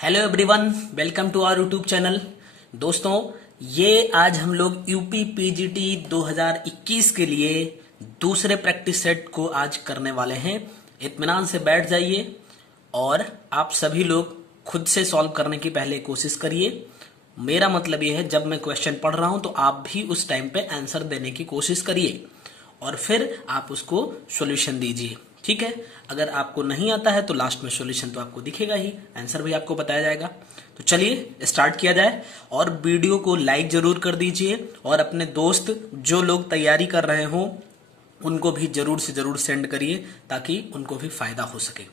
Hello everyone, welcome to our YouTube channel. दोस्तों, ये आज हम लोग यूपी पीजीटी 2021 के लिए दूसरे प्रैक्टिस सेट को आज करने वाले हैं। इत्मीनान से बैठ जाइए और आप सभी लोग खुद से सॉल्व करने की पहले कोशिश करिए। मेरा मतलब ये है, जब मैं क्वेश्चन पढ़ रहा हूं तो आप भी उस टाइम पे आंसर देने की कोशिश करिए और फिर आप उसको सॉल्यूशन दीजिए। ठीक है, अगर आपको नहीं आता है तो लास्ट में सॉल्यूशन तो आपको दिखेगा ही, आंसर भी आपको बताया जाएगा। तो चलिए स्टार्ट किया जाए और वीडियो को लाइक जरूर कर दीजिए और अपने दोस्त जो लोग तैयारी कर रहे हो उनको भी जरूर से जरूर सेंड करिए ताकि उनको भी फायदा हो सके।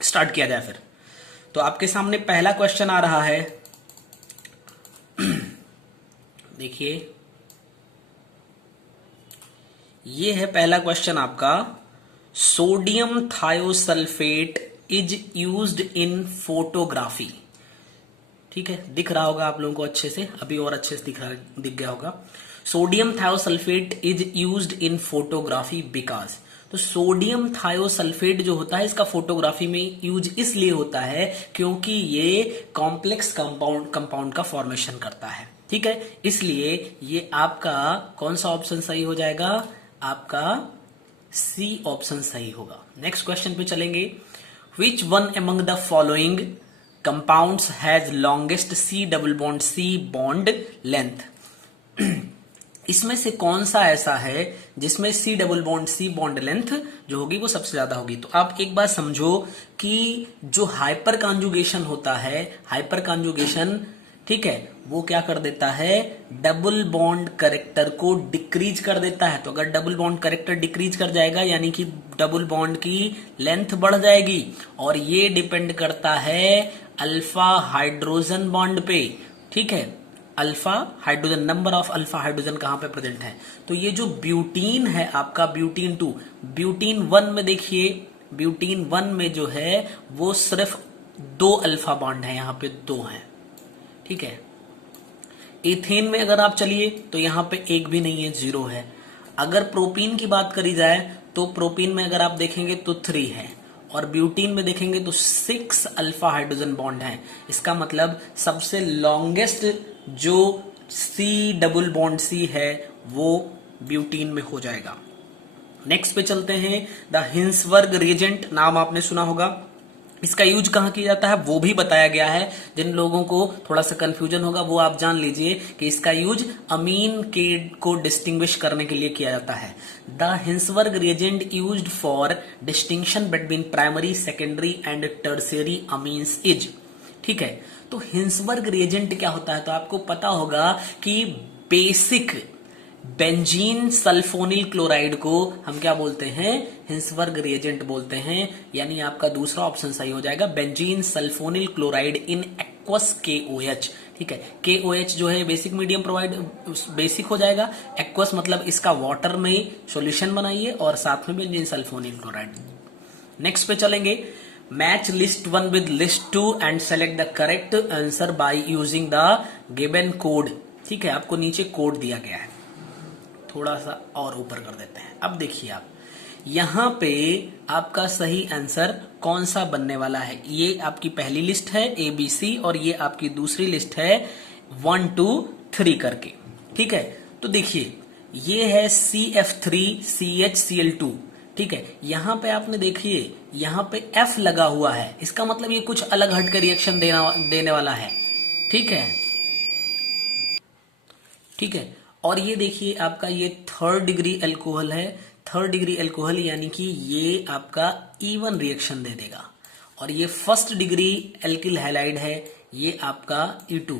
स्टार्ट किया जाए फिर। तो आपके सामने पहला क्वेश्चन आ रहा है, देखिए ये है पहला क्वेश्चन आपका। Sodium thiosulphate is used in photography. ठीक है, दिख रहा होगा आप लोगों को अच्छे से, अभी और अच्छे से दिख गया होगा। Sodium thiosulphate is used in photography because. तो सोडियम थायोसल्फेट जो होता है इसका फोटोग्राफी में यूज इसलिए होता है क्योंकि ये कॉम्प्लेक्स कंपाउंड का फॉर्मेशन करता है। ठीक है, इसलिए ये आपका कौन सा ऑप्शन सही हो जाएगा? आपका सी ऑप्शन सही होगा। नेक्स्ट क्वेश्चन पे चलेंगे। Which one among the following compounds has longest C double bond C bond length. इसमें से कौन सा ऐसा है जिसमें C double bond C bond length जो होगी वो सबसे ज्यादा होगी? तो आप एक बात समझो कि जो हाइपर कॉन्जुगेशन होता है, हाइपर कॉन्जुगेशन, ठीक है, वो क्या कर देता है? डबल बॉन्ड करेक्टर को डिक्रीज कर देता है। तो अगर डबल बॉन्ड करेक्टर डिक्रीज कर जाएगा यानी कि डबल बॉन्ड की लेंथ बढ़ जाएगी और ये डिपेंड करता है अल्फा हाइड्रोजन बॉन्ड पे। ठीक है, alpha hydrogen, number of alpha hydrogen कहां पे प्रेजेंट है। तो ये जो ब्यूटीन है आपका, ब्यूटीन 2, ब्यूटीन 1 में देखिए, ब्यूटीन 1 में जो है वो सिर्फ 2 अल्फा बॉन्ड है, यहां पे 2 है। ठीक है, इथेन में अगर आप चलिए तो यहां पे एक भी नहीं है, 0 है। अगर प्रोपीन की बात करी जाए तो प्रोपीन में अगर आप देखेंगे तो 3 है और ब्यूटीन में देखेंगे तो 6 अल्फा हाइड्रोजन बॉन्ड है। इसका मतलब सबसे लॉन्गेस्ट जो सी डबल बॉन्ड सी है वो ब्यूटीन में हो जाएगा। नेक्स्ट पे चलते हैं। द हिंसबर्ग रिएजेंट, नाम आपने सुना होगा। इसका यूज कहां किया जाता है वो भी बताया गया है। जिन लोगों को थोड़ा सा कंफ्यूजन होगा वो आप जान लीजिए कि इसका यूज अमीन के को डिस्टिंग्विश करने के लिए किया जाता है। The Hinsberg reagent used for distinction between primary, secondary and tertiary amines is. ठीक है, तो हिंसबर्ग रिएजेंट क्या होता है? तो आपको पता होगा कि बेसिक बेंजीन सल्फोनिल क्लोराइड को हम क्या बोलते हैं? हिंसबर्ग रिएजेंट बोलते हैं। यानी आपका दूसरा ऑप्शन सही हो जाएगा, benzene sulphonyl chloride in aqueous KOH। ठीक है, KOH जो है बेसिक मीडियम प्रोवाइड, बेसिक हो जाएगा। एक्वस मतलब इसका वाटर में सॉल्यूशन बनाइए और साथ में बेंजीन सल्फोनिल क्लोराइड। नेक्स्ट पे चलेंगे। Match list 1 with list 2 and select the correct answer by using the given code. ठीक है, आपको नीचे कोड दिया गया है, थोड़ा सा और ऊपर कर देते हैं। अब देखिए आप यहां पे आपका सही आंसर कौन सा बनने वाला है। ये आपकी पहली लिस्ट है ABC और ये आपकी दूसरी लिस्ट है 1 2 3 करके। ठीक है, तो देखिए ये है CF3CHCl2। ठीक है, यहां पे आपने देखिए यहां पे F लगा हुआ है, इसका मतलब ये कुछ अलग हट के रिएक्शन देने वाला है। ठीक है, ठीक है, और ये देखिए आपका ये 3rd डिग्री एल्कोहल है। 3rd डिग्री एल्कोहल यानी कि ये आपका इवन रिएक्शन दे देगा। और ये 1st डिग्री एल्किल हैलाइड है, ये आपका E2।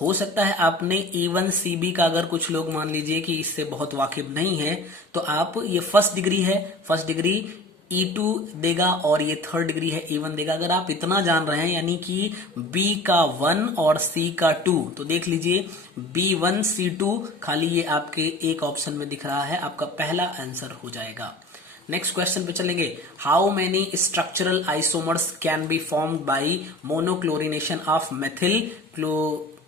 हो सकता है आपने E1 CB का, अगर कुछ लोग मान लीजिए कि इससे बहुत वाकिफ नहीं है तो आप, ये 1st डिग्री है, 1st डिग्री E2 देगा और ये 3rd डिग्री है E1 देगा। अगर आप इतना जान रहे हैं यानी कि B का 1 और C का 2, तो देख लीजिए B1C2 खाली ये आपके एक ऑप्शन में दिख रहा है, आपका पहला आंसर हो जाएगा। नेक्स्ट क्वेश्चन पे चलेंगे। How many structural isomers can be formed by monochlorination of methyl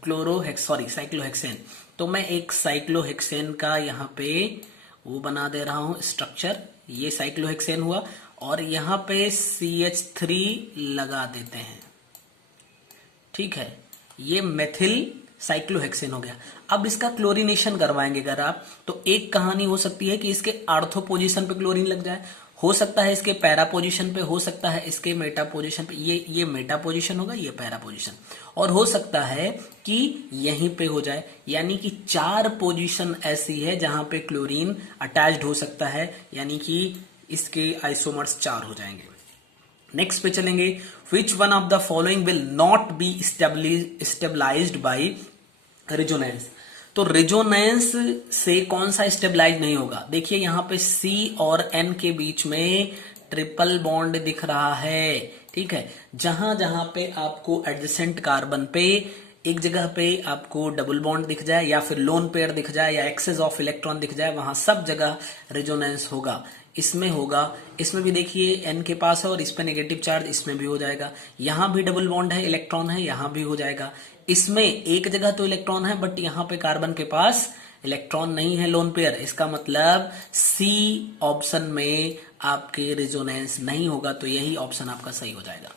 cyclohexane. तो मैं एक साइक्लोहेक्सेन का यहाँ पे वो बना दे रहा हूं स्ट्रक्चर, ये साइक्लोहेक्सेन हुआ और यहां पे CH3 लगा देते हैं। ठीक है, ये मेथिल साइक्लोहेक्सेन हो गया। अब इसका क्लोरीनेशन करवाएंगे अगर आप, तो एक कहानी हो सकती है कि इसके आर्थो पोजीशन पे क्लोरीन लग जाए, हो सकता है इसके पैरा पोजीशन पे, हो सकता है इसके मेटा पोजीशन पे, ये मेटा पोजीशन होगा, ये पैरा पोजीशन, और हो सकता है कि यहीं पे हो जाए। यानी कि 4 पोजीशन ऐसी है जहां पे क्लोरीन अटैच्ड हो सकता है, यानी कि इसके आइसोमर्स 4 हो जाएंगे। नेक्स्ट पे चलेंगे, which one of the following will not be stabilised by resonance. तो रेजोनेंस से कौन सा स्टेबलाइज नहीं होगा? देखिए यहां पे C और N के बीच में ट्रिपल बॉन्ड दिख रहा है, ठीक है। जहां जहां पे आपको एडजेसेंट कार्बन पे एक जगह पे आपको डबल बॉन्ड दिख जाए या फिर लोन पेयर दिख जाए या एक्सेस ऑफ इलेक्ट्रॉन दिख जाए, वहां सब जगह रेजोनेंस होगा। इसमें होगा, इसमें भी देखिए N के पास है और इस पे नेगेटिव चार्ज, इसमें भी हो जाएगा। यहां भी डबल बॉन्ड है, इलेक्ट्रॉन है, यहां भी हो जाएगा। इसमें एक जगह तो इलेक्ट्रॉन है बट यहां पे कार्बन के पास इलेक्ट्रॉन नहीं है, लोन पेयर। इसका मतलब C ऑप्शन में आपके रेजोनेंस नहीं होगा, तो यही ऑप्शन आपका सही हो जाएगा।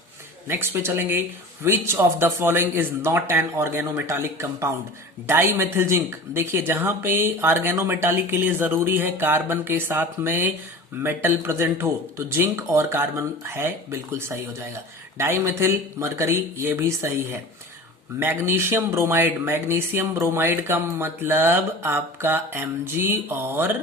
नेक्स्ट पे चलेंगे, विच of the following is not N organometallic compound. Dimethyl zinc, देखिए जहां पे ऑर्गेनोमेटालिक के लिए जरूरी है कार्बन के साथ में मेटल प्रेजेंट हो, तो जिंक और कार्बन है, बिल्कुल सही हो जाएगा। डाईमेथिल मरकरी, ये भी सही है। मैग्नीशियम ब्रोमाइड, मैग्नीशियम ब्रोमाइड का मतलब आपका Mg और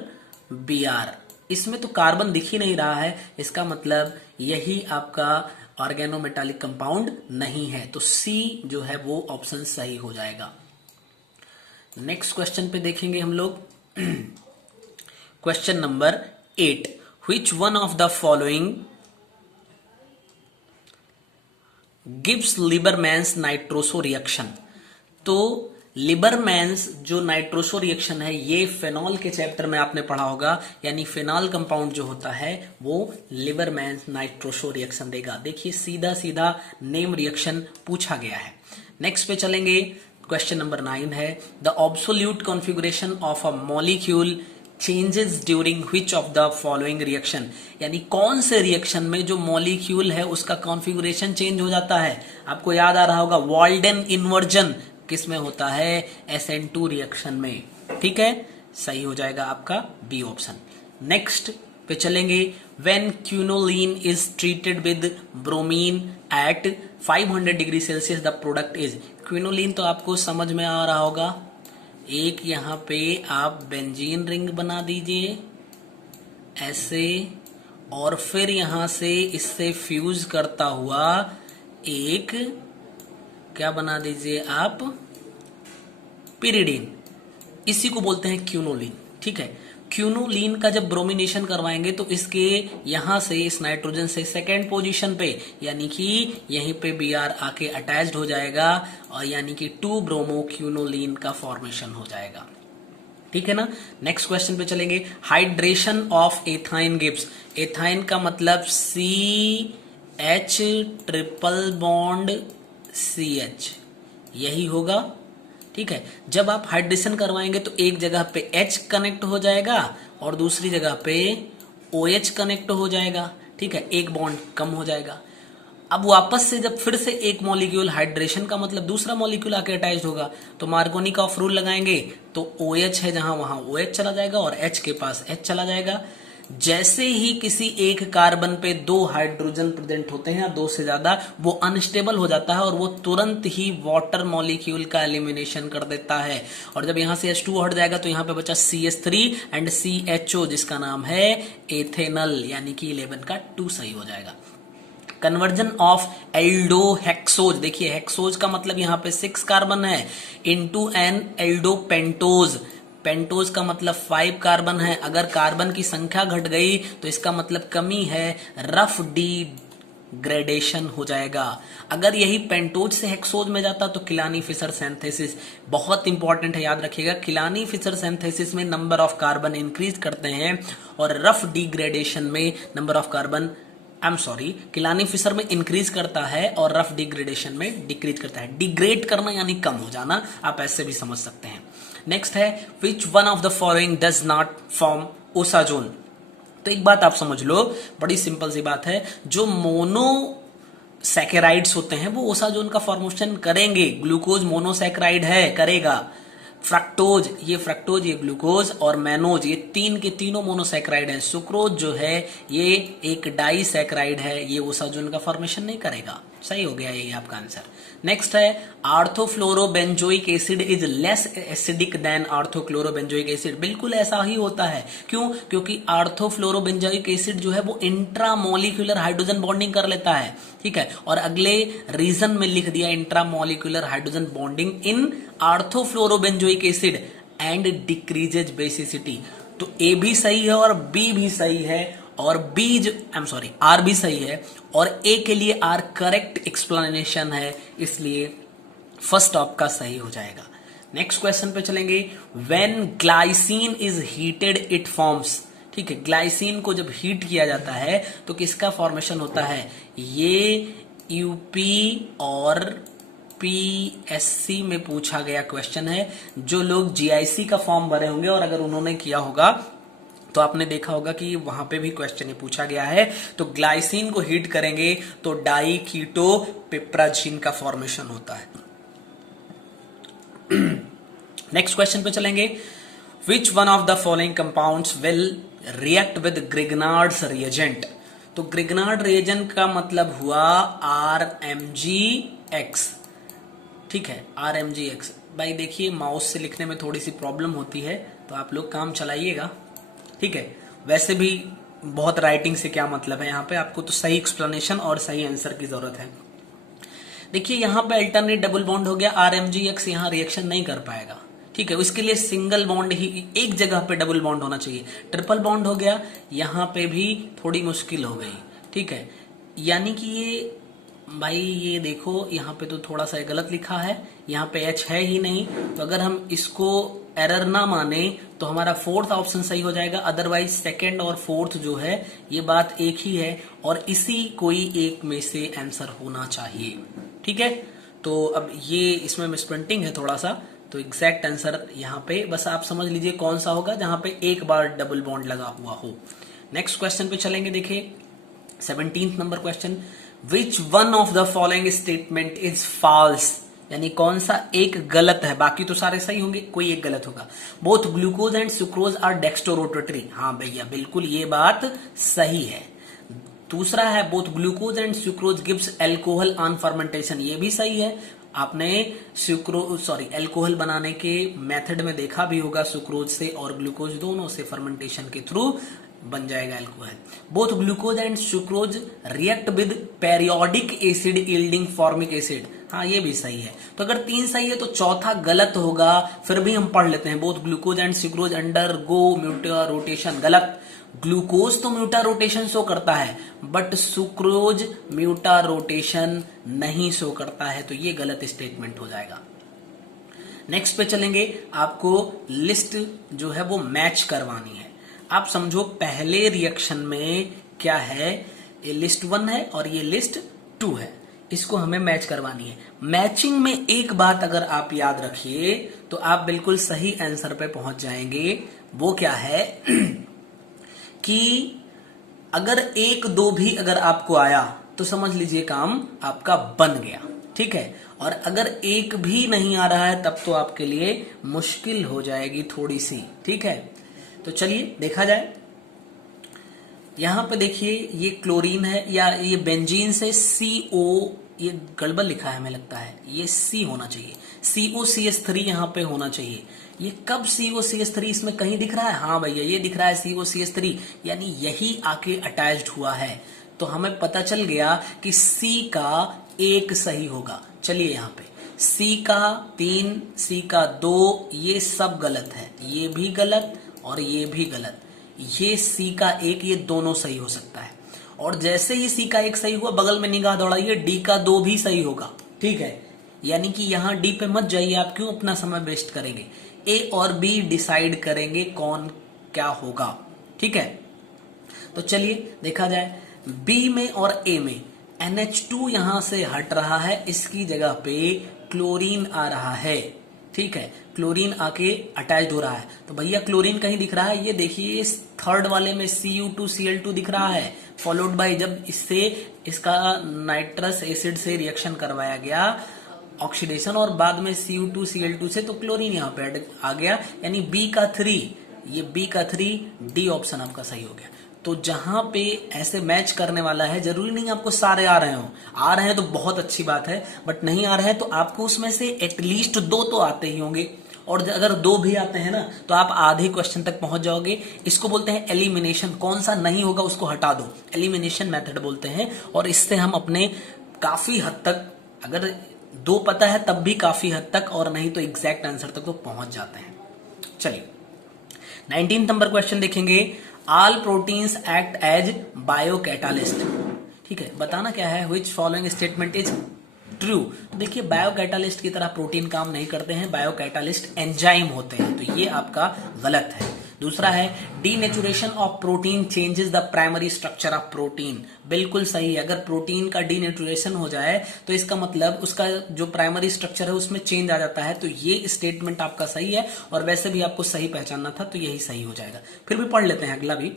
Br, इसमें तो कार्बन दिख ही नहीं रहा है, इसका मतलब यही आपका ऑर्गेनोमेटालिक कंपाउंड नहीं है, तो C जो है वो ऑप्शन सही हो जाएगा। नेक्स्ट क्वेश्चन पे देखेंगे हम लोग, question number 8, which one of the following gives Liebermann's nitroso reaction. तो लिबरमैन्स जो नाइट्रोसो रिएक्शन है, ये फेनॉल के चैप्टर में आपने पढ़ा होगा, यानी फेनॉल कंपाउंड जो होता है वो लिबरमैन्स नाइट्रोसो रिएक्शन देगा। देखिए सीधा सीधा नेम रिएक्शन पूछा गया है। नेक्स्ट पे चलेंगे, क्वेश्चन नंबर 9 है, the absolute configuration of a molecule changes during which of the following reaction. यानी कौन से रिएक्शन में जो मॉलिक्यूल है उसका कॉन्फ़िगरेशन चेंज हो जाता है। आपको याद आ रहा होगा, वाल्डन इन्वर्जन किस में होता है? SN2 रिएक्शन में, ठीक है, सही हो जाएगा आपका बी ऑप्शन। नेक्स्ट पे चलेंगे, when quinoline is treated with bromine at 500 degree Celsius the product is. Quinoline तो आपको समझ में आ रहा होगा, एक यहां पे आप बेंजीन रिंग बना दीजिए ऐसे, और फिर यहां से इससे फ्यूज करता हुआ एक क्या बना दीजिए आप, पिरिडीन, इसी को बोलते हैं क्विनोलिन, ठीक है। क्विनोलिन का जब ब्रोमिनेशन करवाएंगे तो इसके यहां से, इस नाइट्रोजन से सेकेंड पोजीशन पे, यानी कि यहीं पे Br आके अटैच्ड हो जाएगा, और यानी कि 2 ब्रोमो क्विनोलिन का फॉर्मेशन हो जाएगा, ठीक है ना। नेक्स्ट क्वेश्चन पे चलेंगे, hydration of ethyne gives. Ethyne का मतलब CH ट्रिपल बॉन्ड CH, यही होगा, ठीक है। जब आप हाइड्रेशन करवाएंगे तो एक जगह पे H कनेक्ट हो जाएगा और दूसरी जगह पे OH कनेक्ट हो जाएगा, ठीक है, एक बॉन्ड कम हो जाएगा। अब वापस से जब फिर से एक मॉलिक्यूल, हाइड्रेशन का मतलब दूसरा मॉलिक्यूल आके अटैच होगा, तो मार्कोनी का ऑफ रूल लगाएंगे तो OH है जहां, वहां OH चला जाएगा और H के पास H चला जाएगा। जैसे ही किसी एक कार्बन पे 2 हाइड्रोजन प्रेजेंट होते हैं या 2 से ज्यादा, वो अनस्टेबल हो जाता है और वो तुरंत ही वाटर मॉलिक्यूल का एलिमिनेशन कर देता है। और जब यहां से H2 हट जाएगा तो यहां पे बचा CH3 एंड CHO, जिसका नाम है एथेनल, यानी कि 11 का 2 सही हो जाएगा। कन्वर्जन ऑफ एल्डोहेक्सोज, देखिए हेक्सोज का मतलब यहां पे 6 कार्बन है, इनटू एन एल्डोपेंटोज। पेंटोज का मतलब 5 कार्बन है। अगर कार्बन की संख्या घट गई तो इसका मतलब कमी है, रफ डिग्रेडेशन हो जाएगा। अगर यही पेंटोज से हेक्सोज में जाता तो किलानी फिशर सिंथेसिस, बहुत इंपॉर्टेंट है, याद रखिएगा। किलानी फिशर सिंथेसिस में नंबर ऑफ कार्बन इंक्रीज करते हैं और रफ डिग्रेडेशन में नंबर ऑफ कार्बन, किलानी फिशर में इंक्रीज करता है और रफ डिग्रेडेशन में डिक्रीज करता है। डिग्रेड करना यानी कम हो जाना, आप ऐसे भी समझ सकते हैं। नेक्स्ट है, which one of the following does not form osazone. तो एक बात आप समझ लो, बड़ी सिंपल सी बात है, जो मोनो सैकेराइड्स होते हैं वो ओसाजोन का फॉर्मेशन करेंगे। ग्लूकोज मोनोसैकेराइड है, करेगा। फ्रक्टोज ये ग्लूकोज, और मैनोज ये तीन के तीनों मोनोसैकेराइड हैं। सुक्रोज जो है ये एक डाइसैकेराइड है, ये ओसाजोन का फॉर्मेशन नहीं करेगा। सही हो गया ये आपका आंसर। नेक्स्ट है orthofluorobenzoic acid is less acidic than orthochlorobenzoic acid. बिल्कुल ऐसा ही होता है। क्यों? क्योंकि आर्थोफ्लोरोबेंजोइक एसिड जो है वो इंट्रामोलिक्यूलर हाइड्रोजन बॉन्डिंग कर लेता है, ठीक है। और अगले रीजन में लिख दिया intramolecular hydrogen bonding in orthofluorobenzoic acid and decreases basicity. तो ए भी सही है और बी भी सही है, और आर भी सही है, और ए के लिए आर करेक्ट एक्सप्लेनेशन है, इसलिए फर्स्ट आपका सही हो जाएगा। नेक्स्ट क्वेश्चन पे चलेंगे। When glycine is heated it forms, ठीक है। ग्लाइसिन को जब हीट किया जाता है तो किसका फॉर्मेशन होता है? ये यूपी और पीएससी में पूछा गया क्वेश्चन है। जो लोग जीआईसी का फॉर्म भरे होंगे और अगर उन्होंने किया होगा तो आपने देखा होगा कि वहां पे भी क्वेश्चन पूछा गया है। तो ग्लाइसिन को हीट करेंगे तो डाई कीटो पिप्राजीन का फॉर्मेशन होता है। नेक्स्ट क्वेश्चन पे चलेंगे। Which one of the following compounds will react with Grignard's reagent. तो ग्रिग्नार्ड रिएजेंट का मतलब हुआ RMgX, ठीक है, RMgX। भाई देखिए माउस से लिखने में थोड़ी सी प्रॉब्लम होती है तो आप लोग काम चलाइएगा, ठीक है। वैसे भी बहुत राइटिंग से क्या मतलब है, यहाँ पे आपको तो सही एक्सप्लेनेशन और सही आंसर की जरूरत है। देखिए यहाँ पे अल्टरनेट डबल बॉन्ड हो गया, RMgX यहाँ रिएक्शन नहीं कर पाएगा, ठीक है। इसके लिए सिंगल बॉन्ड ही, एक जगह पे डबल बॉन्ड होना चाहिए। ट्रिपल बॉन्ड हो गया, यहाँ पे भी थोड़ी मुश्किल हो गई, ठीक है। यानी कि ये भाई ये देखो यहाँ पे तो थोड़ा सा गलत लिखा है, यहाँ पे H है ही नहीं। तो अगर हम इसको एरर ना माने तो हमारा फोर्थ ऑप्शन सही हो जाएगा। अदरवाइज सेकंड और फोर्थ जो है ये बात एक ही है और इसी कोई एक में से आंसर होना चाहिए, ठीक है। तो अब ये इसमें मिसप्रिंटिंग है थोड़ा सा, तो एग्जैक्ट आंसर यहाँ पे बस आप समझ लीजिए कौन सा होगा जहां पे एक बार डबल बॉन्ड लगा हुआ हो। नेक्स्ट क्वेश्चन पे चलेंगे। देखिए 17th number question. Which one of the following statement is false, यानी कौन सा एक गलत है, बाकी तो सारे सही होंगे, कोई एक गलत होगा। Both glucose and sucrose are dextrorotatory. हाँ भैया बिल्कुल ये बात सही है। दूसरा है both glucose and sucrose gives alcohol on fermentation, ये भी सही है। आपने एल्कोहल बनाने के मेथड में देखा भी होगा, सुक्रोज से और ग्लूकोज दोनों से फर्मेंटेशन के थ्रू बन जाएगा alcohol. Both glucose and sucrose react with periodic acid yielding formic acid. हाँ ये भी सही है। तो अगर 3 सही है तो चौथा गलत होगा, फिर भी हम पढ़ लेते हैं। Both glucose and sucrose undergo mutarotation, गलत। ग्लूकोज तो म्यूटा रोटेशन शो करता है बट सुक्रोज म्यूटा रोटेशन नहीं शो करता है, तो ये गलत स्टेटमेंट हो जाएगा। नेक्स्ट पे चलेंगे। आपको लिस्ट जो है वो मैच करवानी है। आप समझो पहले रिएक्शन में क्या है, ये लिस्ट 1 है और ये लिस्ट 2 है, इसको हमें मैच करवानी है। मैचिंग में एक बात अगर आप याद रखिए तो आप बिल्कुल सही आंसर पे पहुंच जाएंगे। वो क्या है कि अगर 1 2 भी अगर आपको आया तो समझ लीजिए काम आपका बन गया, ठीक है। और अगर 1 भी नहीं आ रहा है तब तो आपके लिए मुश्किल हो जाएगी थोड़ी सी, ठीक है। तो चलिए देखा जाए। यहां पे देखिए ये क्लोरीन है या ये बेंजीन से CO, ये गड़बड़ लिखा है हमें लगता है, ये C होना चाहिए। COCH3 यहां पे होना चाहिए। ये कब COCH3 इसमें कहीं दिख रहा है? हाँ भैया ये दिख रहा है COCH3, यानी यही आके अटैच्ड हुआ है। तो हमें पता चल गया कि C का 1 सही होगा। चलिए यहाँ पे C का 3, C का 2, ये सब गलत है, ये भी गलत और ये भी गलत। ये C का 1, ये दोनों सही हो सकता है। और जैसे ही C का 1 सही हुआ बगल में निगाह दौड़ाइए, D का 2 भी सही होगा, ठीक है। यानी कि यहां D पे मत जाइए, आप क्यों अपना समय वेस्ट करेंगे। A और B डिसाइड करेंगे कौन क्या होगा, ठीक है। तो चलिए देखा जाए। B में और A में NH2 यहां से हट रहा है, इसकी जगह पे क्लोरीन आ रहा है। ठीक है, क्लोरीन आके अटैच्ड हो रहा है, तो भैया क्लोरीन कहीं दिख रहा है, ये देखिए इस थर्ड वाले में Cu2Cl2 दिख रहा है, फॉलोड बाय जब इससे इसका नाइट्रस एसिड से रिएक्शन करवाया गया ऑक्सीडेशन और बाद में Cu2Cl2 से, तो क्लोरीन यहाँ पे आ गया, यानी बी का 3, ये बी का 3, डी ऑप्शन आपका सही हो गया। तो जहां पे ऐसे मैच करने वाला है, जरूरी नहीं आपको सारे आ रहे हो, आ रहे हैं तो बहुत अच्छी बात है, बट नहीं आ रहे हैं तो आपको उसमें से एटलीस्ट 2 तो आते ही होंगे, और अगर 2 भी आते हैं ना तो आप आधे क्वेश्चन तक पहुंच जाओगे। इसको बोलते हैं एलिमिनेशन, कौन सा नहीं होगा उसको हटा दो, एलिमिनेशन मेथड बोलते हैं। और इससे हम अपने काफी हद तक, अगर 2 पता है तब भी काफी हद तक, और नहीं तो एग्जैक्ट आंसर तक तो पहुंच जाते हैं। चलिए 19 नंबर क्वेश्चन देखेंगे। ऑल प्रोटीन्स एक्ट एज बायोकैटालिस्ट, ठीक है, बताना क्या है, which following statement is true. तो देखिए बायोकैटालिस्ट की तरह प्रोटीन काम नहीं करते हैं, बायोकैटालिस्ट एंजाइम होते हैं, तो ये आपका गलत है। दूसरा है denaturation of protein changes the primary structure of protein, बिल्कुल सही है। अगर प्रोटीन का डीनेचुरेशन हो जाए तो इसका मतलब उसका जो प्राइमरी स्ट्रक्चर है उसमें चेंज आ जाता है, तो ये स्टेटमेंट आपका सही है, और वैसे भी आपको सही पहचानना था तो यही सही हो जाएगा। फिर भी पढ़ लेते हैं अगला भी।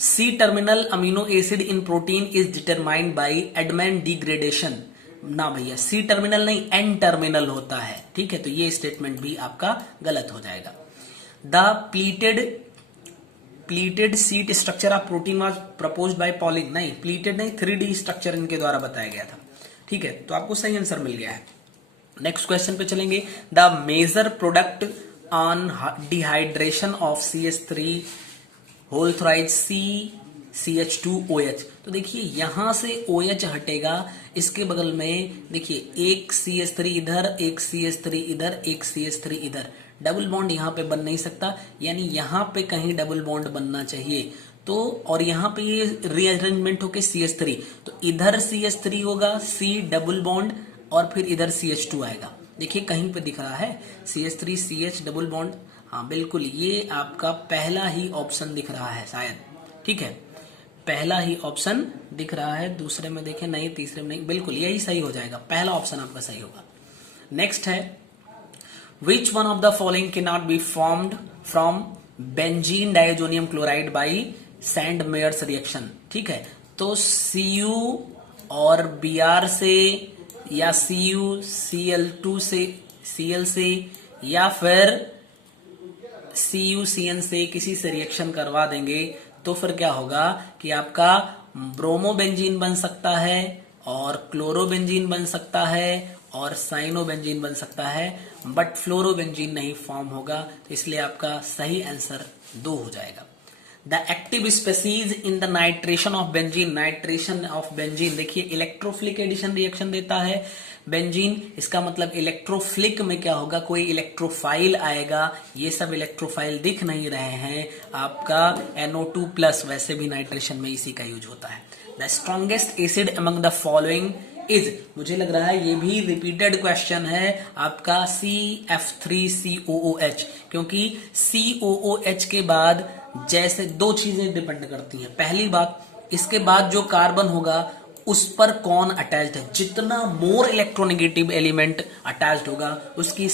C terminal amino acid in protein is determined by Edman degradation, ना भैया सी टर्मिनल नहीं एन टर्मिनल होता है, ठीक है, तो ये स्टेटमेंट भी आपका गलत हो जाएगा। The pleated seat structure of protein was proposed by polling, नहीं प्लीटेड नहीं, 3D स्ट्रक्चर इनके द्वारा बताया गया था, ठीक है, तो आपको सही आंसर मिल गया है। नेक्स्ट क्वेश्चन पे चलेंगे। The major product on dehydration of CH3 whole thrice CH2OH, तो देखिए यहां से OH हटेगा, इसके बगल में देखिए एक CH3 इधर, एक CH3 इधर, एक CH3 इधर, डबल बॉन्ड यहां पे बन नहीं सकता, यानी यहां पे कहीं डबल बॉन्ड बनना चाहिए, तो और यहां पे ये रीअरेंजमेंट होके CH3, तो इधर CH3 होगा, C डबल बॉन्ड, और फिर इधर CH2 आएगा, देखिए कहीं पे दिख रहा है CH3 CH डबल बॉन्ड, हाँ बिल्कुल, ये आपका पहला ही ऑप्शन दिख रहा है शायद, ठीक है, पहला ही ऑप्शन दिख रहा है, दूसरे में देखें नहीं, तीसरे में नहीं, बिल्कुल यही सही हो जाएगा, पहला ऑप्शन आपका सही होगा। नेक्स्ट है which one of the following can not be formed from benzene diazonium chloride by Sandmeyer's reaction, ठीक है, तो Cu और Br से, या CuCl2 से, Cl से, या फिर CuCN से किसी से रिएक्शन करवा देंगे, तो फिर क्या होगा कि आपका ब्रोमोबेंजीन बन सकता है, और क्लोरोबेंजीन बन सकता है, और साइनोबेंजीन बन सकता है, बट फ्लोरोबेंजीन नहीं फॉर्म होगा, तो इसलिए आपका सही आंसर 2 हो जाएगा। The active species in the nitration of benzene, nitration of benzene, देखिए इलेक्ट्रोफिलिक एडिशन रिएक्शन देता है बेंजीन, इसका मतलब इलेक्ट्रोफिलिक में क्या होगा, कोई इलेक्ट्रोफाइल आएगा, ये सब इलेक्ट्रोफाइल दिख नहीं रहे हैं, आपका NO2+, वैसे भी नाइट्रेशन में इसी का यूज होता है। The strongest acid among the following is, मुझे लग रहा है ये भी रिपीटेड क्वेश्चन है आपका, CF3COOH, क्योंकि COOH के बाद जैसे 2 चीजें डिपेंड करती हैं, पहली बात इसके बाद जो कार्बन होगा उस पर कौन अटैच्ड है, जितना मोर इलेक्ट्रोनेगेटिव एलिमेंट अटैच्ड होगा उसकी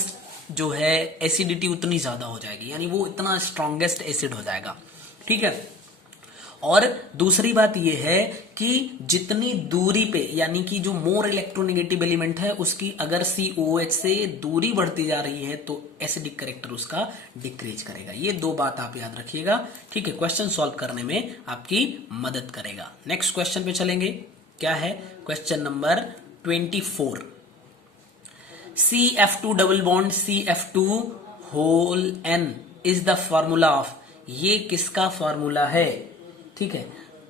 जो है एसिडिटी उतनी ज्यादा हो जाएगी, यानी वो इतना स्ट्रॉन्गेस्ट एसिड हो जाएगा, ठीक है। और दूसरी बात यह है कि जितनी दूरी पे, यानी कि जो मोर इलेक्ट्रोनेगेटिव एलिमेंट है उसकी अगर COOH से दूरी बढ़ती जा रही है तो एसिडिक कैरेक्टर उसका डिक्रीज करेगा, ये 2 बात आप याद रखिएगा, ठीक है, क्वेश्चन सॉल्व करने में आपकी मदद करेगा। नेक्स्ट क्वेश्चन पे चलेंगे, क्या है question number 24। CF2 double bond CF2 whole N is the formula of, ये किसका फॉर्मूला है, ठीक है,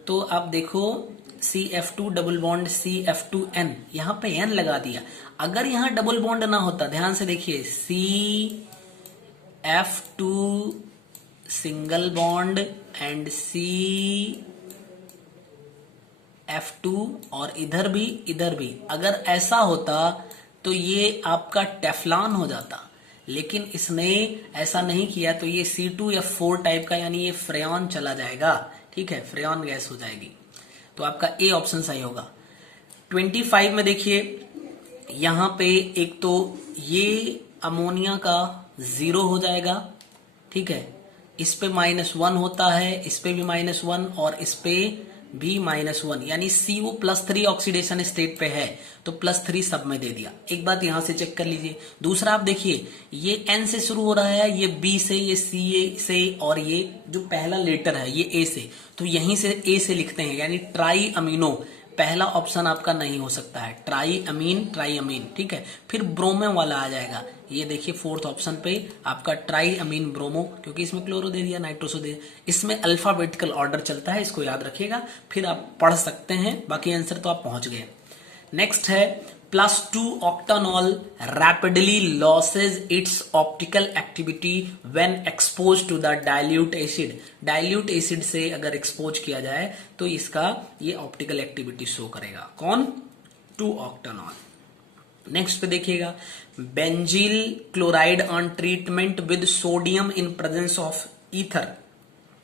तो आप देखो CF2 डबल बॉन्ड CF2N, यहां पे N लगा दिया, अगर यहां डबल बॉन्ड ना होता, ध्यान से देखिए CF2 single bond and CF2, और इधर भी, अगर ऐसा होता तो ये आपका टेफ्लॉन हो जाता, लेकिन इसने ऐसा नहीं किया, तो ये C2F4 टाइप का, यानी ये फ्रेयॉन चला जाएगा, ठीक है, फ्रेयॉन गैस हो जाएगी, तो आपका ए ऑप्शन सही होगा। 25 में देखिए यहां पे एक तो ये अमोनिया का 0 हो जाएगा, ठीक है। इस पे -1 होता है, इस पे भी -1 और इस पे भी -1, यानी CO+3 ऑक्सीडेशन स्टेट पे है तो +3 सब में दे दिया। एक बात यहां से चेक कर लीजिए। दूसरा आप देखिए, ये N से शुरू हो रहा है, ये B से, ये CA से, और ये जो पहला लेटर है ये A से, तो यहीं से A से लिखते हैं, यानी ट्राई अमीनो। पहला ऑप्शन आपका नहीं हो सकता है, ट्राई अमीन, ठीक है। फिर ब्रोमो वाला आ जाएगा, ये देखिए 4th ऑप्शन पे आपका ट्राई अमीन ब्रोमो, क्योंकि इसमें क्लोरो दे दिया, नाइट्रोसो दे दिया। इसमें अल्फाबेटिकल ऑर्डर चलता है, इसको याद रखिएगा, फिर आप पढ़ सकते हैं, बाकी आंसर तो आप पहुंच गए। नेक्स्ट है +2 octanol rapidly loses its optical activity when exposed to the dilute acid। Dilute acid से अगर एक्सपोज किया जाए तो इसका ये ऑप्टिकल एक्टिविटी शो करेगा। कौन? 2 octanol। नेक्स्ट पे देखिएगा, benzyl chloride on treatment with sodium in presence of ether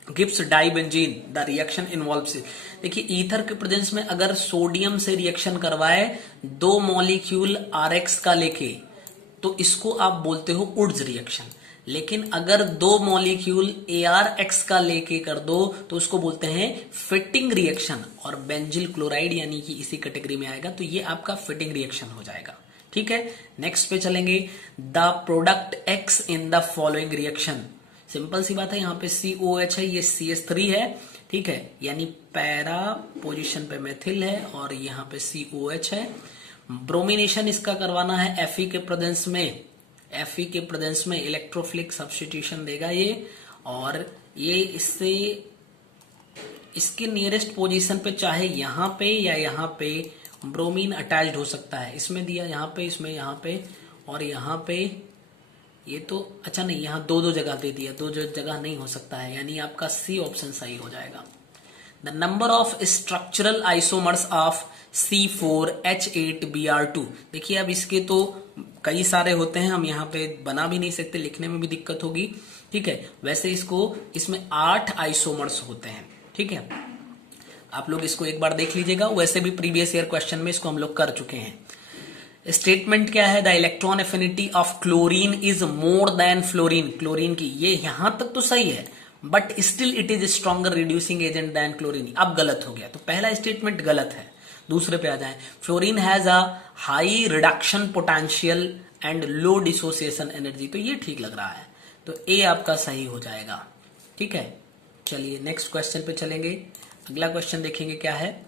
gives dibenzene, the reaction involves. देखिए ईथर के प्रेजेंस में अगर सोडियम से रिएक्शन करवाए 2 मॉलिक्यूल RX का लेके, तो इसको आप बोलते हो उड्स रिएक्शन। लेकिन अगर 2 मॉलिक्यूल ArX का लेके कर दो तो उसको बोलते हैं फिटिंग रिएक्शन, और बेंजिल क्लोराइड यानी कि इसी कैटेगरी में आएगा, तो ये आपका फिटिंग रिएक्शन हो जाएगा, ठीक है। नेक्स्ट पे चलेंगे, the product X in the following reaction. Simple सी बात है, यहाँ पे COH है, ये CH3 है, ठीक है, यानी पैरा पोजीशन पे मेथिल है और यहाँ पे COH है। ब्रोमिनेशन इसका करवाना है Fe के प्रेजेंस में, Fe के प्रेजेंस में इलेक्ट्रोफिलिक सब्स्टिट्यूशन देगा ये, और ये इससे इसके नियरेस्ट पोजीशन पे चाहे यहाँ पे या यहाँ पे ब्रोमीन अटैच्ड हो सकता है। इसमें दिया यहाँ पे, इसमें यहाँ पे, और यहाँ पे ये तो अच्छा नहीं, यहाँ 2 जगह दे दिया, 2 जगह नहीं हो सकता है, यानी आपका C ऑप्शन सही हो जाएगा। The number of structural isomers of C4H8Br2। देखिए अब इसके तो कई सारे होते हैं, हम यहाँ पे बना भी नहीं सकते, लिखने में भी दिक्कत होगी, ठीक है। वैसे इसमें 8 आइसोमर्स होते हैं, ठीक है। आप लोग इसको एक बार देख लीजिएगा, वैसे भी प्रीवियस ईयर क्वेश्चन में इसको हम लोग कर चुके हैं। स्टेटमेंट क्या है? The electron affinity of chlorine is more than fluorine. Chlorine की, ये यहां तक तो सही है, but still it is stronger reducing agent than chlorine. अब गलत हो गया, तो पहला स्टेटमेंट गलत है। दूसरे पे आ जाए, fluorine has a high reduction potential and low dissociation energy, तो ये ठीक लग रहा है, तो ए आपका सही हो जाएगा, ठीक है। चलिए नेक्स्ट क्वेश्चन पे चलेंगे। अगला क्वेश्चन देखेंगे क्या है,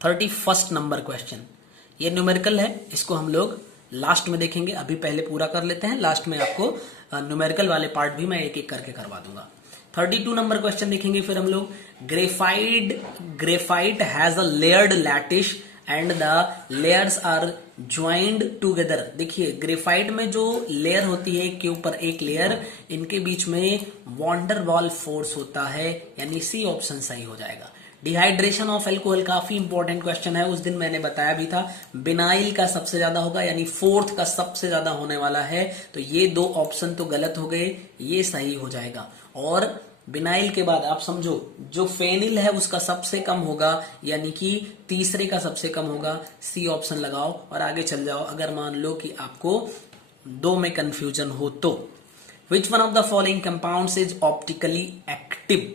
31 नंबर क्वेश्चन। ये न्यूमेरिकल है, इसको हम लोग लास्ट में देखेंगे, अभी पहले पूरा कर लेते हैं, लास्ट में आपको न्यूमेरिकल वाले पार्ट भी मैं एक एक करके करवा दूंगा। 32 नंबर क्वेश्चन देखेंगे फिर हम लोग। Graphite has a layered lattice and the layers are joined together. देखिए ग्रेफाइट में जो लेयर होती है, एक के ऊपर एक लेयर, इनके बीच में वॉन्डर वॉल फोर्स होता है, यानी C ऑप्शन सही हो जाएगा। डिहाइड्रेशन ऑफ एल्कोहल काफी इंपॉर्टेंट क्वेश्चन है, उस दिन मैंने बताया भी था। बिनाइल का सबसे ज्यादा होगा, यानी 4th का सबसे ज्यादा होने वाला है, तो ये 2 ऑप्शन तो गलत हो गए, ये सही हो जाएगा। और बिनाइल के बाद आप समझो, जो फेनिल है उसका सबसे कम होगा, यानी कि तीसरे का सबसे कम होगा, C ऑप्शन लगाओ और आगे चल जाओ, अगर मान लो कि आपको 2 में कंफ्यूजन हो तो। विच one of the following compounds is optically active?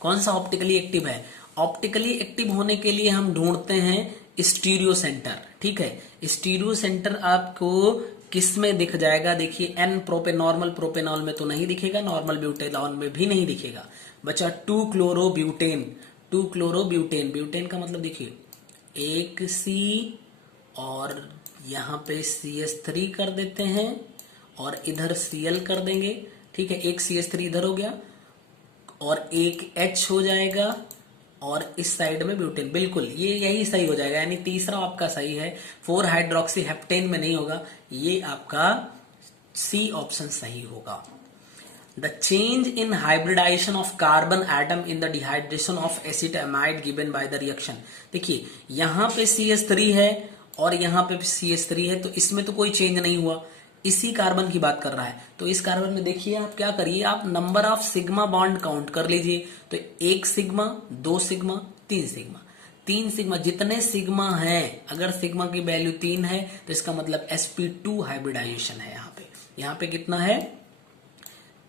कौन सा ऑप्टिकली एक्टिव है? ऑप्टिकली एक्टिव होने के लिए हम ढूंढते हैं स्टीरियो सेंटर, ठीक है। स्टीरियो सेंटर आपको किस में दिख जाएगा? देखिए N प्रोपेनॉर्मल, प्रोपेनॉल में तो नहीं दिखेगा, नॉर्मल ब्यूटेनॉल में भी नहीं दिखेगा। बचा 2 क्लोरोब्यूटेन। 2 क्लोरोब्यूटेन, ब्यूटेन का मतलब देखिए, एक C और यहाँ पे CH3 कर देते हैं और इधर Cl कर देंगे, ठीक है। एक CH3 इधर हो गया और एक H हो जाएगा और इस साइड में ब्यूटेन, बिल्कुल ये यही सही हो जाएगा, यानी तीसरा आपका सही है। 4 हाइड्रोक्सी हेप्टेन में नहीं होगा, ये आपका C ऑप्शन सही होगा। The change in hybridisation of carbon atom in the dehydration of acetamide given by the reaction. देखिए यहाँ पे CH3 है और यहाँ पे CH3 है, तो इसमें तो कोई चेंज नहीं हुआ, इसी कार्बन की बात कर रहा है। तो इस कार्बन में देखिए आप क्या करिए, आप number of sigma bond count कर लीजिए, तो 1 सिग्मा, 2 सिग्मा, 3 सिग्मा। 3 सिग्मा, जितने सिग्मा हैं, अगर सिग्मा की वैल्यू 3 है तो इसका मतलब sp2 हाइब्रिडाइजेशन है। यहाँ पे कितना है,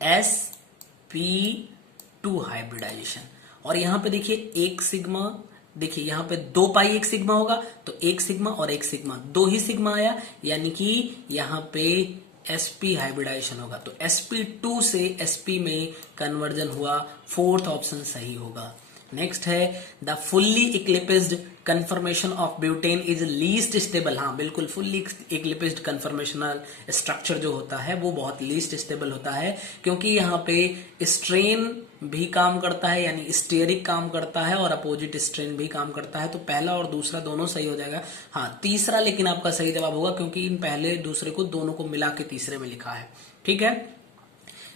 sp2 हाइब्रिडाइजेशन। और यहाँ पे देखिए 1 सिग्मा, देखिए यहाँ पे 2 पाई 1 सिग्मा होगा, तो 1 सिग्मा और 1 सिग्मा, 2 ही सिग्मा आया, यानी कि यहाँ पे sp हाइब्रिडाइजेशन होगा। तो sp2 से sp में कन्वर्जन हुआ, 4th ऑप्शन सही होगा। नेक्स्ट है the fully eclipsed conformation of butane is least stable. हाँ बिल्कुल, फुल्ली इक्लिपिस्ड कन्फर्मेशनल स्ट्रक्चर जो होता है वो बहुत लीस्ट स्टेबल होता है, क्योंकि यहाँ पे स्ट्रेन भी काम करता है, यानी स्टेरिक काम करता है और अपोजिट स्ट्रेन भी काम करता है। तो पहला और दूसरा दोनों सही हो जाएगा। हाँ तीसरा लेकिन आपका सही जवाब होगा, क्योंकि इन पहले दूसरे को दोनों को मिला के तीसरे में लिखा है। ठीक है,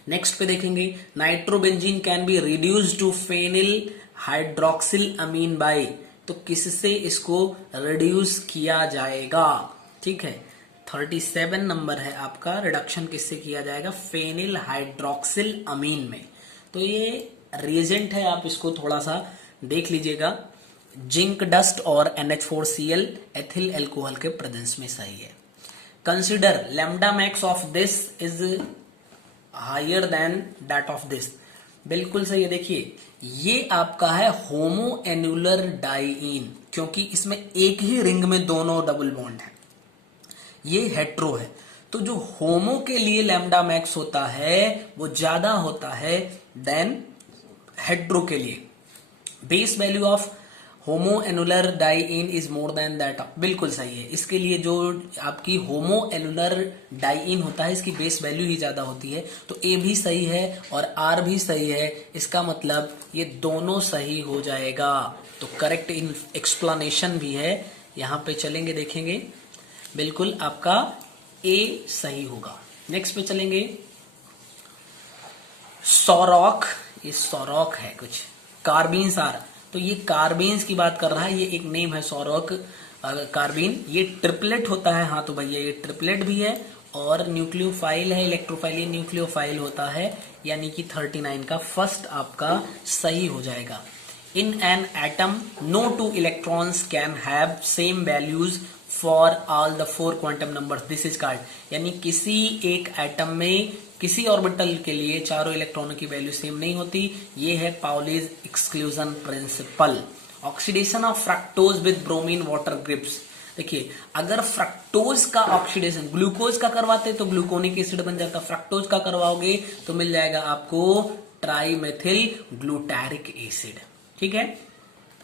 नेक्स्ट पे देखेंगे nitrobenzene can be reduce to phenyl hydroxyl amine by, तो किससे इसको रिड्यूस किया जाएगा। ठीक है, 37 नंबर है आपका, रिडक्शन किससे किया जाएगा, फेनिल हाइड्रोक्सिल अमीन में। तो ये रिएजेंट है, आप इसको थोड़ा सा देख लीजिएगा, जिंक डस्ट और NH4Cl एथिल एल्कोहल के प्रेजेंस में सही है। Consider lambda max of this is higher than that of this, बिल्कुल सही है। देखिए ये आपका है होमो एनुलर डाइईन, क्योंकि इसमें एक ही रिंग में दोनों डबल बॉन्ड है, ये हेट्रो है। तो जो होमो के लिए लैम्डा मैक्स होता है वो ज्यादा होता है देन हेट्रो के लिए। Base value of homo annular diene is more then that, बिल्कुल सही है। इसके लिए जो आपकी होमो एनुलर डाइईन होता है इसकी बेस वैल्यू ही ज्यादा होती है। तो ए भी सही है और आर भी सही है, इसका मतलब ये दोनों सही हो जाएगा। तो करेक्ट इन एक्सप्लेनेशन भी है, यहां पे चलेंगे देखेंगे, बिल्कुल आपका ए सही होगा। नेक्स्ट पे चलेंगे सौरॉक, ये सौरॉक है कुछ, कार्बीन्स आर, तो ये कार्बीन्स की बात कर रहा है, ये एक नेम है सौरॉक कार्बीन। ये ट्रिपलेट होता है, हाँ तो भैया ये ट्रिपलेट भी है और न्यूक्लियोफाइल है, इलेक्ट्रोफाइल, ये न्यूक्लियोफाइल होता है, यानी कि 39 का फर्स्ट आपका सही हो जाएगा। In an atom no two electrons can have same values for all the 4 quantum numbers, this is called, यानी किसी एक एटम में किसी ऑर्बिटल के लिए चारों इलेक्ट्रॉनों की वैल्यू सेम नहीं होती, ये है Pauli's exclusion principle. Oxidation of fructose with bromine water grips, देखिए अगर फ्रक्टोज का ऑक्सीडेशन ग्लूकोज का करवाते तो ग्लूकोनिक एसिड बन जाता, फ्रक्टोज का करवाओगे तो मिल जाएगा आपको ट्राइमेथिल ग्लूटारिक एसिड। ठीक है,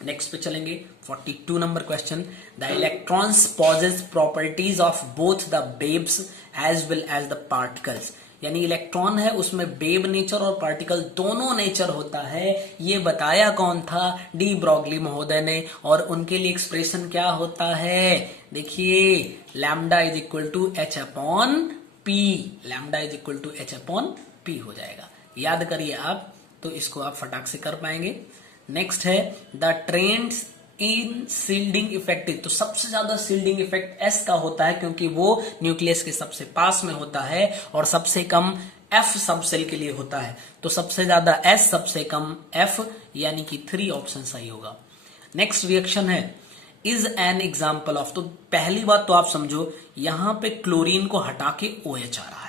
नेक्स्ट पे चलेंगे 42 number question, the electrons possess properties of both the waves as well as the particles, यानी इलेक्ट्रॉन है उसमें बेब नेचर और पार्टिकल दोनों नेचर होता है, ये बताया कौन था, डी ब्रॉगली महोदय ने। और उनके लिए एक्सप्रेशन क्या होता है, देखिए lambda is equal to H upon P, lambda is equal to H upon P हो जाएगा, याद करिए आप, तो इसको आप फटाक से कर पाएंगे। नेक्स्ट है the trends in shielding effect, तो सबसे ज्यादा सील्डिंग इफेक्ट एस का होता है, क्योंकि वो न्यूक्लियस के सबसे पास में होता है, और सबसे कम एफ सब सेल के लिए होता है, तो सबसे ज्यादा एस सबसे कम एफ, यानी कि 3 ऑप्शन सही होगा। नेक्स्ट रिएक्शन है इज एन एग्जाम्पल ऑफ, तो पहली बात तो आप समझो यहां पे क्लोरीन को हटा के OH आ रहा है,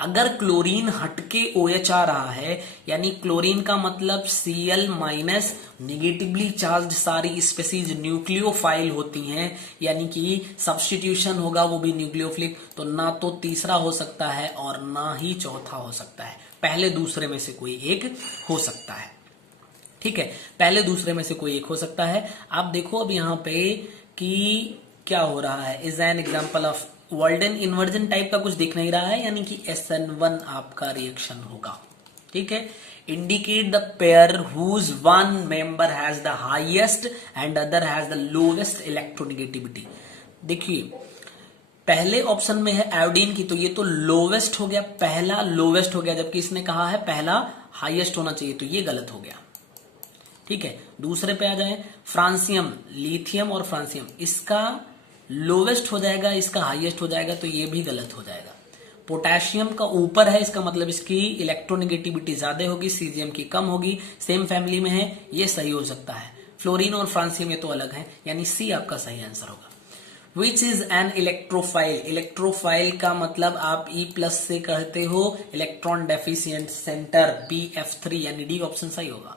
अगर क्लोरीन हटके OH आ रहा है यानी क्लोरीन का मतलब Cl माइनस, निगेटिवली चार्ज सारी स्पेसीज न्यूक्लियोफाइल होती हैं, यानी कि सब्स्टिट्यूशन होगा वो भी न्यूक्लियोफिलिक, तो ना तो तीसरा हो सकता है और ना ही चौथा हो सकता है, पहले दूसरे में से कोई एक हो सकता है। ठीक है, पहले दूसरे में से कोई एक हो सकता है। आप देखो अब यहाँ पे कि क्या हो रहा है, is an example of Walden inversion type का कुछ दिख नहीं रहा है, यानी कि SN1 आपका रिएक्शन होगा। ठीक है, indicate the pair whose one member has the highest and other has the lowest electronegativity. देखिए पहले ऑप्शन में है आयोडीन की, तो ये तो लोवेस्ट हो गया, पहला लोवेस्ट हो गया, जबकि इसने कहा है पहला हाईएस्ट होना चाहिए, तो ये गलत हो गया। ठीक है, दूसरे पे आ जाए, फ्रांसियम, लिथियम और फ्रांसियम, इसका लोवेस्ट हो जाएगा, इसका हाईएस्ट हो जाएगा, तो ये भी गलत हो जाएगा। पोटेशियम का ऊपर है, इसका मतलब इसकी इलेक्ट्रोनेगेटिविटी ज्यादा होगी, सीजियम की कम होगी, सेम फैमिली में है, ये सही हो सकता है। फ्लोरीन और फ्रांसियम ये तो अलग है, यानी सी आपका सही आंसर होगा। Which is an electrophile, electrophile का मतलब आप E+ से कहते हो इलेक्ट्रॉन डेफिशिएंट सेंटर, BF3, यानी डी ऑप्शन सही होगा।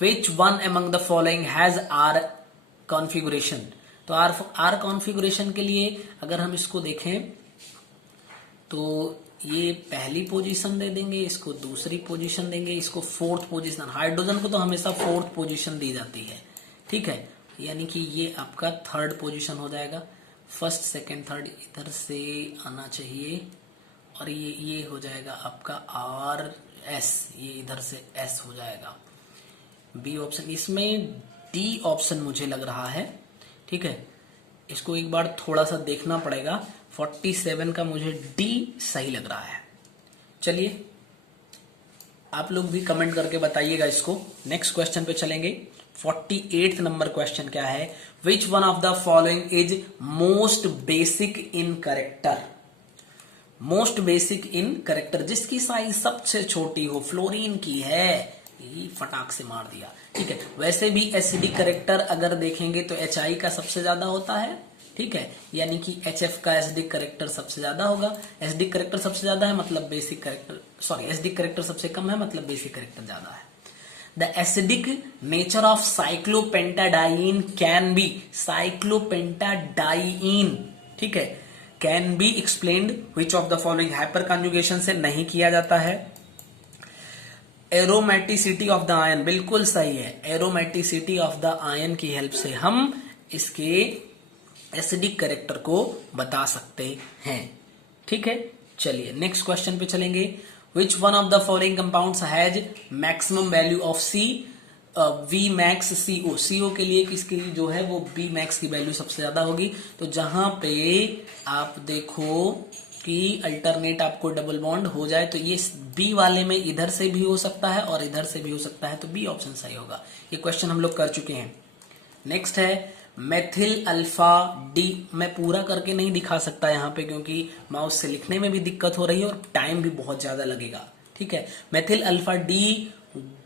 Which one among the following has R configuration, तो आर कॉन्फ़िगरेशन के लिए अगर हम इसको देखें तो ये पहली पोजीशन दे देंगे, इसको दूसरी पोजीशन देंगे, इसको फोर्थ पोजीशन। हाइड्रोजन को तो हमेशा फोर्थ पोजीशन दी जाती है, ठीक है, यानी कि ये आपका थर्ड पोजीशन हो जाएगा। फर्स्ट सेकंड थर्ड इधर से आना चाहिए, और ये हो जाएगा आपका RS, ये इधर से S हो जाएगा। बी ऑप्शन, इसमें डी ऑप्शन मुझे लग रहा है, ठीक है, इसको एक बार थोड़ा सा देखना पड़ेगा। 47 का मुझे डी सही लग रहा है। चलिए आप लोग भी कमेंट करके बताइएगा इसको। नेक्स्ट क्वेश्चन पे चलेंगे। 48 नंबर क्वेश्चन क्या है, which one of the following is most basic in character, most basic in character, जिसकी साइज सबसे छोटी हो, फ्लोरीन की है, ये फटाक से मार दिया, ठीक है। वैसे भी एसिडिक कैरेक्टर अगर देखेंगे तो HI का सबसे ज्यादा होता है, ठीक है, यानी कि HF का एसिडिक कैरेक्टर सबसे ज्यादा होगा। एसिडिक कैरेक्टर सबसे ज्यादा है मतलब basic character, sorry, acidic character सबसे कम है मतलब बेसिक कैरेक्टर ज्यादा है। The acidic nature of cyclopentadiene can be, cyclopentadiene, ठीक है, can be explained which of the following, hyperconjugation से नहीं किया जाता है। एरोमेटिसिटी ऑफ द आयन, बिल्कुल सही है, एरोमेटिसिटी ऑफ द आयन की हेल्प से हम इसके एसिडिक कैरेक्टर को बता सकते हैं, ठीक है। चलिए नेक्स्ट क्वेश्चन पे चलेंगे। Which one of the following compounds has maximum value of C, Vmax CO, CO के लिए किसकी जो है वो Vmax की वैल्यू सबसे ज्यादा होगी। तो जहां पे आप देखो कि अल्टरनेट आपको डबल बॉन्ड हो जाए तो ये बी वाले में इधर से भी हो सकता है और इधर से भी हो सकता है, तो बी ऑप्शन सही होगा। ये क्वेश्चन हम लोग कर चुके हैं। नेक्स्ट है मेथिल अल्फा डी, मैं पूरा करके नहीं दिखा सकता यहाँ पे क्योंकि माउस से लिखने में भी दिक्कत हो रही है और टाइम भी बहुत ज्यादा लगेगा, ठीक है। Methyl alpha D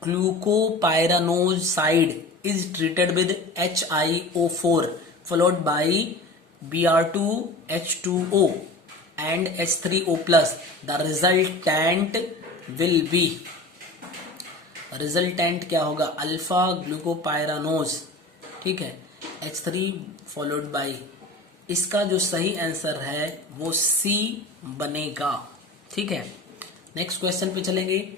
glucopyranoside is treated with HiO4 followed by Br2H2O and H3O+. The resultant will be, resultant क्या होगा, अल्फा ग्लूकोपाइरानोज, ठीक है, H3 फॉलोड बाई, इसका जो सही आंसर है वो C बनेगा, ठीक है। नेक्स्ट क्वेश्चन पे चलेंगे।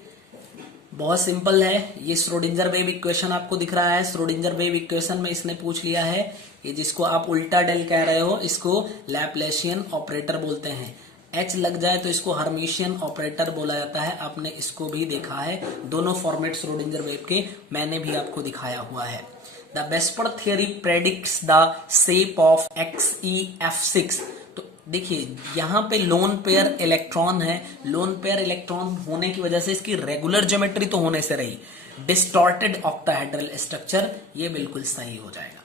बहुत सिंपल है, ये श्रोडिंगर वेव इक्वेशन आपको दिख रहा है। श्रोडिंगर वेव इक्वेशन में इसने पूछ लिया है, ये जिसको आप उल्टा डेल कह रहे हो इसको लैप्लेशियन ऑपरेटर बोलते हैं। H लग जाए तो इसको हर्मिशियन ऑपरेटर बोला जाता है। आपने इसको भी देखा है, दोनों फॉर्मेट श्रोडिंगर वेव के मैंने भी आपको दिखाया हुआ है। The VSEPR theory predicts the shape of XeF6। तो देखिए यहाँ पे लोन पेयर इलेक्ट्रॉन है, लोन पेयर इलेक्ट्रॉन होने की वजह से इसकी रेगुलर ज्योमेट्री तो होने से रही, डिस्टॉर्टेड ऑक्टाहेड्रल स्ट्रक्चर, ये बिल्कुल सही हो जाएगा।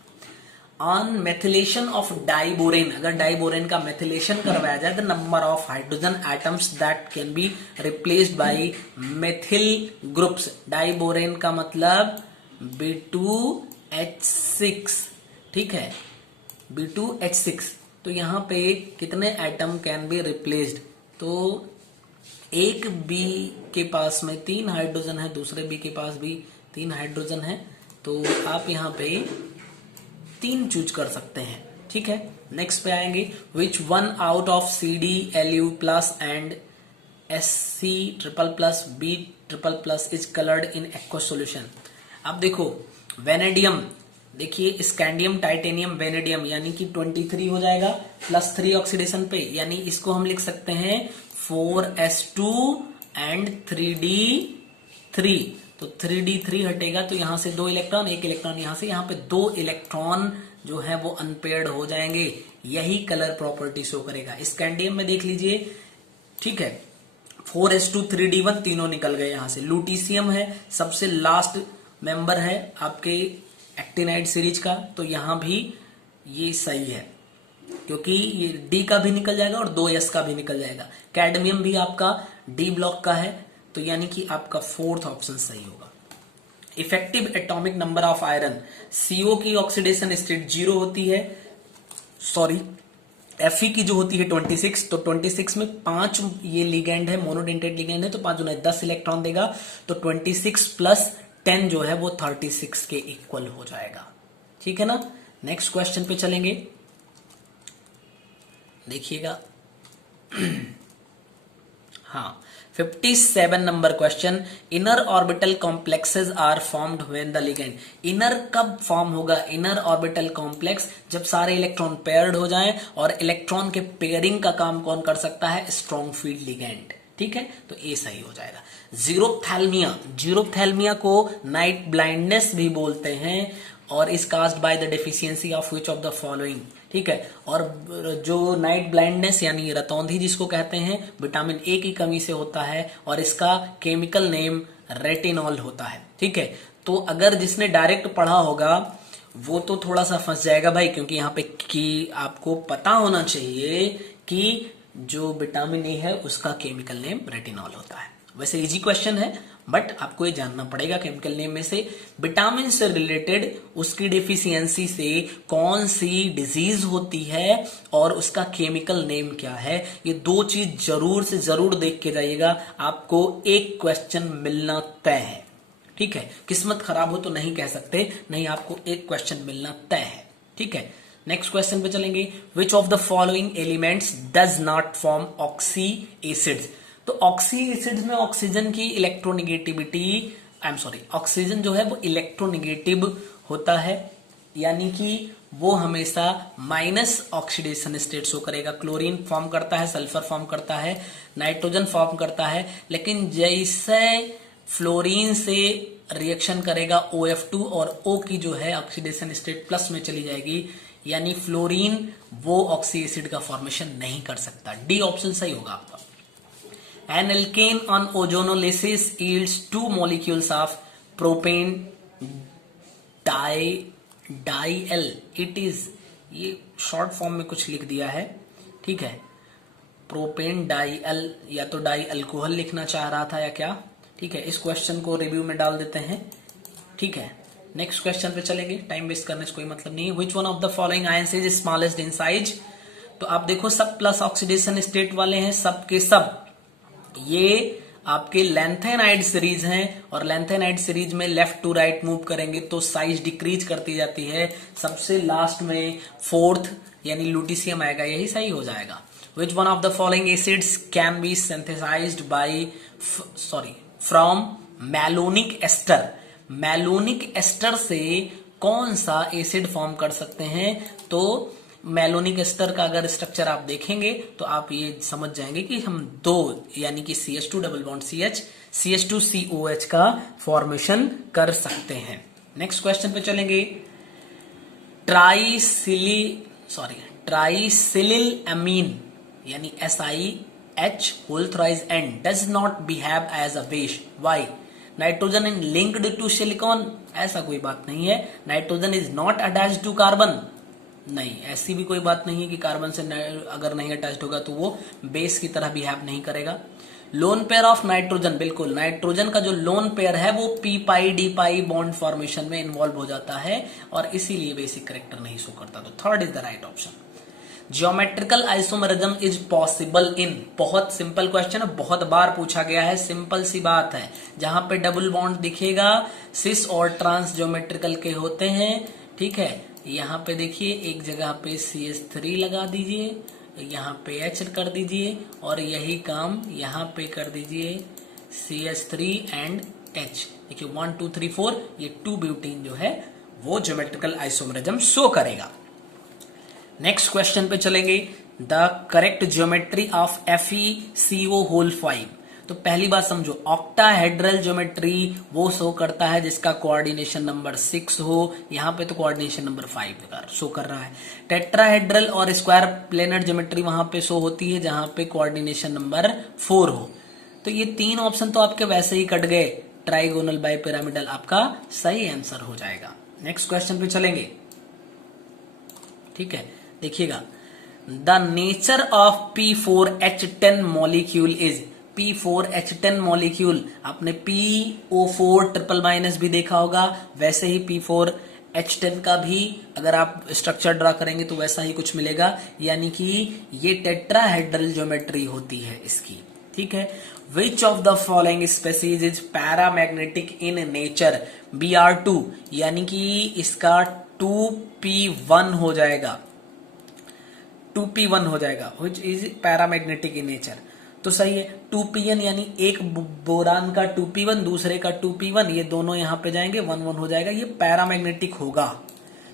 ऑन मेथिलेशन ऑफ डाइबोरेन, अगर डाइबोरेन का मेथिलेशन करवाया जाए, the number of hydrogen atoms that can be replaced by methyl groups, diborane का मतलब B2H6, ठीक है, B2H6, तो यहाँ पे कितने एटम कैन बी रिप्लेस्ड, तो एक बी के पास में 3 हाइड्रोजन है, दूसरे बी के पास भी 3 हाइड्रोजन है, तो आप यहाँ पे 3 चूज कर सकते हैं, ठीक है। नेक्स्ट पे आएंगे, which one out of CD Lu+ and SC+++ B++ is coloured in aqua solution. अब देखो वेनेडियम, देखिए स्कैंडियम टाइटेनियम वेनेडियम, यानी कि 23 हो जाएगा +3 ऑक्सीडेशन पे, यानी इसको हम लिख सकते हैं 4s2 एंड 3d3, तो 3d3 हटेगा तो यहां से 2 इलेक्ट्रॉन, 1 इलेक्ट्रॉन यहां से, यहां पे 2 इलेक्ट्रॉन जो है वो अनपेयर्ड हो जाएंगे, यही कलर प्रॉपर्टी शो करेगा। स्कैंडियम में देख लीजिए, ठीक है, 4s2 3d1 तीनों निकल गए यहां से। लूटीशियम है, सबसे लास्ट मेंबर है आपके एक्टिनाइड सीरीज का, तो यहां भी ये सही है क्योंकि ये डी का भी निकल जाएगा और 2s का भी निकल जाएगा। कैडमियम भी आपका डी ब्लॉक का है, तो यानी कि आपका 4th ऑप्शन सही होगा। Effective atomic number of iron, CO की ऑक्सीडेशन स्टेट 0 होती है, सॉरी Fe की जो होती है 26, तो 26 में 5 ये लिगेंड है, मोनोडेंटेड लिगेंड है, तो 5 गुना 10 इलेक्ट्रॉन देगा, तो 26 प्लस 10 जो है वो 36 के इक्वल हो जाएगा। ठीक है ना। नेक्स्ट क्वेश्चन पे चलेंगे, देखिएगा। हाँ, 57 number question, inner orbital complexes are formed when the ligand. Inner कब फॉर्म होगा? इनर ऑर्बिटल कॉम्प्लेक्स जब सारे इलेक्ट्रॉन पेयर्ड हो जाएं, और इलेक्ट्रॉन के पेयरिंग का काम कौन कर सकता है? Strong field ligand. ठीक है, तो ए सही हो जाएगा। जीरोप्थैल्मिया, जीरोप्थैल्मिया को नाइट ब्लाइंडनेस भी बोलते हैं, और is caused by the deficiency of which of the following. ठीक है, और जो नाइट ब्लाइंडनेस यानी रतौंधी जिसको कहते हैं, विटामिन ए की कमी से होता है, और इसका केमिकल नेम रेटिनॉल होता है। ठीक है, तो अगर जिसने डायरेक्ट पढ़ा होगा वो तो थोड़ा सा फंस जाएगा भाई, क्योंकि यहाँ पे कि आपको पता होना चाहिए कि जो विटामिन ए है उसका केमिकल नेम रेटिनॉल होता है। वैसे इजी क्वेश्चन है, बट आपको ये जानना पड़ेगा केमिकल नेम में से विटामिन से रिलेटेड उसकी डेफिशिएंसी से कौन सी डिजीज होती है और उसका केमिकल नेम क्या है। ये दो चीज जरूर से जरूर देख के जाइएगा, आपको एक क्वेश्चन मिलना तय है। ठीक है, किस्मत खराब हो तो नहीं कह सकते, नहीं, आपको एक क्वेश्चन मिलना तय है। ठीक है, नेक्स्ट क्वेश्चन पे चलेंगे। विच of the following elements does not form oxy acids. तो ऑक्सी एसिड्स में ऑक्सीजन की इलेक्ट्रोनिगेटिविटी, ऑक्सीजन जो है वो इलेक्ट्रोनिगेटिव होता है, यानी कि वो हमेशा माइनस ऑक्सीडेशन स्टेट शो करेगा। क्लोरीन फॉर्म करता है, सल्फर फॉर्म करता है, नाइट्रोजन फॉर्म करता है, लेकिन जैसे फ्लोरीन से रिएक्शन करेगा OF2 और O की जो है ऑक्सीडेशन स्टेट प्लस में चली जाएगी, यानी फ्लोरीन वो ऑक्सी एसिड का फॉर्मेशन नहीं कर सकता। डी ऑप्शन सही होगा आपका। An alkane on ozonolysis yields 2 molecules of propane diel. It is, ये शॉर्ट फॉर्म में कुछ लिख दिया है। ठीक है, प्रोपेन डाइल, या तो डाई अल्कोहल लिखना चाह रहा था या क्या। ठीक है, इस क्वेश्चन को रिव्यू में डाल देते हैं। ठीक है, नेक्स्ट क्वेश्चन पे चलेंगे, टाइम वेस्ट करने से कोई मतलब नहीं है। Which one of the following ions is smallest in size. तो आप देखो सब प्लस ऑक्सीडेशन स्टेट वाले हैं, सब के सब ये आपके लैंथेनाइड सीरीज हैं, और लैंथेनाइड सीरीज में लेफ्ट टू राइट मूव करेंगे तो साइज डिक्रीज करती जाती है। सबसे लास्ट में फोर्थ यानी लुटिशियम आएगा, यही सही हो जाएगा। Which one of the following acids can be synthesised by from malonic ester. Malonic ester से कौन सा एसिड फॉर्म कर सकते हैं? तो मैलोनिक एस्टर का अगर स्ट्रक्चर आप देखेंगे तो आप ये समझ जाएंगे कि हम दो यानी कि CH2 double bond CH CH2COH का फॉर्मेशन कर सकते हैं। नेक्स्ट क्वेश्चन पे चलेंगे। ट्राइसिलिल अमीन यानी SiH whole thrice N does not behave as a base. Why? Nitrogen in linked to silicon, ऐसा कोई बात नहीं है। Nitrogen is not attached to carbon, नहीं, ऐसी भी कोई बात नहीं है कि कार्बन से अगर नहीं अटैच्ड होगा तो वो बेस की तरह बिहेव नहीं करेगा। लोन पेयर ऑफ नाइट्रोजन, बिल्कुल नाइट्रोजन का जो लोन पेयर है वो p पाई d पाई बॉन्ड फॉर्मेशन में इन्वॉल्व हो जाता है, और इसीलिए बेसिक करेक्टर नहीं शो करता। तो third is the right option. Geometrical isomerism is possible in, बहुत सिंपल क्वेश्चन है, बहुत बार पूछा गया है, सिंपल सी बात है। जहां पे डबल बॉन्ड दिखेगा सिस और ट्रांस जियोमेट्रिकल के होते हैं। ठीक है, यहाँ पे देखिए एक जगह पे CH3 लगा दीजिए, यहाँ पे H कर दीजिए, और यही काम यहाँ पे कर दीजिए CH3 एंड H। देखिए 1 2 3 4, ये 2 ब्यूटीन जो है वो ज्योमेट्रिकल आइसोमेरिज्म शो करेगा। नेक्स्ट क्वेश्चन पे चलेंगे। The correct geometry of FeCO whole 5। तो पहली बात समझो, ऑक्टाहेड्रल ज्योमेट्री वो शो करता है जिसका कोऑर्डिनेशन नंबर 6 हो, यहाँ पे तो कोऑर्डिनेशन नंबर 5 शो कर रहा है। टेट्राहेड्रल और स्क्वायर प्लेनर ज्योमेट्री वहां पे शो होती है जहां पे कोऑर्डिनेशन नंबर 4 हो। तो ये तीन ऑप्शन तो आपके वैसे ही कट गए, ट्राइगोनल बाई पिरामिडल आपका सही आंसर हो जाएगा। नेक्स्ट क्वेश्चन पे चलेंगे। ठीक है, देखिएगा, the nature of P4H10 molecule is. P4H10 molecule, आपने PO4 ट्रिपल माइनस भी देखा होगा, वैसे ही P4H10 का भी अगर आप स्ट्रक्चर ड्रा करेंगे तो वैसा ही कुछ मिलेगा, यानी कि ये टेट्राहेड्रल ज्योमेट्री होती है इसकी, ठीक है। Which of the following species is paramagnetic in nature, Br2, यानी कि इसका 2p1 हो जाएगा, 2p1 हो जाएगा, which is paramagnetic in nature. तो सही है, 2pn यानी एक बोरान का 2p1 दूसरे का 2p1, ये दोनों यहां पे जाएंगे, 1 1 हो जाएगा, ये पैरामैग्नेटिक होगा।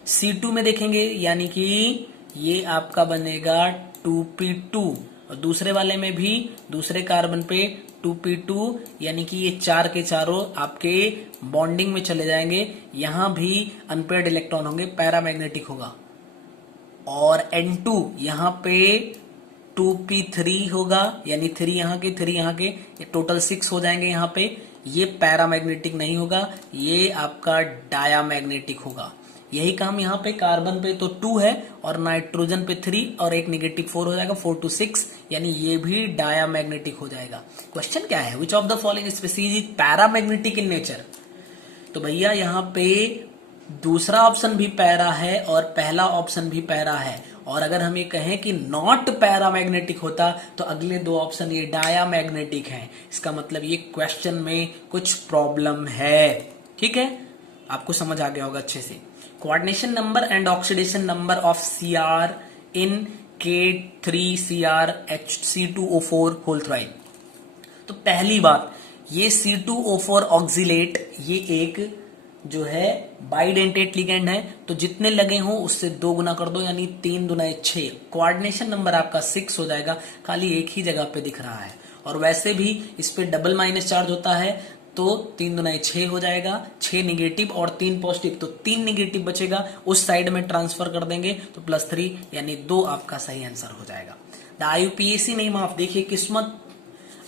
C2 में देखेंगे यानी कि ये आपका बनेगा 2p2, और दूसरे वाले में भी दूसरे कार्बन पे 2p2, यानी कि ये चार के चारों आपके बॉन्डिंग में चले जाएंगे, यहां भी अनपेयर्ड इलेक्ट्रॉन होंगे, पैरामैग्नेटिक होगा। और N2 यहां पे 2p3 होगा, यानी 3 यहाँ के 3 यहाँ के, टोटल 6 हो जाएंगे यहाँ पे, ये पैरामैग्नेटिक नहीं होगा, ये आपका डायामैग्नेटिक होगा। यही काम यहाँ पे कार्बन पे तो 2 है और नाइट्रोजन पे 3 और एक नेगेटिव 4 हो जाएगा, 4 to 6, यानी ये भी डायामैग्नेटिक हो जाएगा। क्वेश्चन क्या है, which of the following species is paramagnetic in nature. तो भैया यहाँ पे दूसरा ऑप्शन भी पैरा है और पहला ऑप्शन भी पैरा है, और अगर हम ये कहें कि नॉट पैरामैग्नेटिक होता तो अगले दो ऑप्शन ये डायामैग्नेटिक हैं, इसका मतलब ये क्वेश्चन में कुछ प्रॉब्लम है, ठीक है। आपको समझ आ गया होगा अच्छे से। Coordination number and oxidation number of Cr in K3CrHC2O4 whole thrice. तो पहली बात, ये C2O4 ऑक्सिलेट ये एक जो है बाइडेंटेट लिगेंड है, तो जितने लगे हों उससे 2 गुना कर दो, यानी 3 दूना 6, कोऑर्डिनेशन नंबर आपका 6 हो जाएगा, खाली एक ही जगह पे दिख रहा है। और वैसे भी इस पे डबल माइनस चार्ज होता है, तो 3 दूना 6 हो जाएगा, 6 निगेटिव और 3 पॉजिटिव, तो 3 निगेटिव बचेगा, उस साइड में ट्रांसफर कर देंगे तो +3, यानी 2 आपका सही आंसर हो जाएगा। द IUPAC नेम ऑफ, देखिए किस्मत,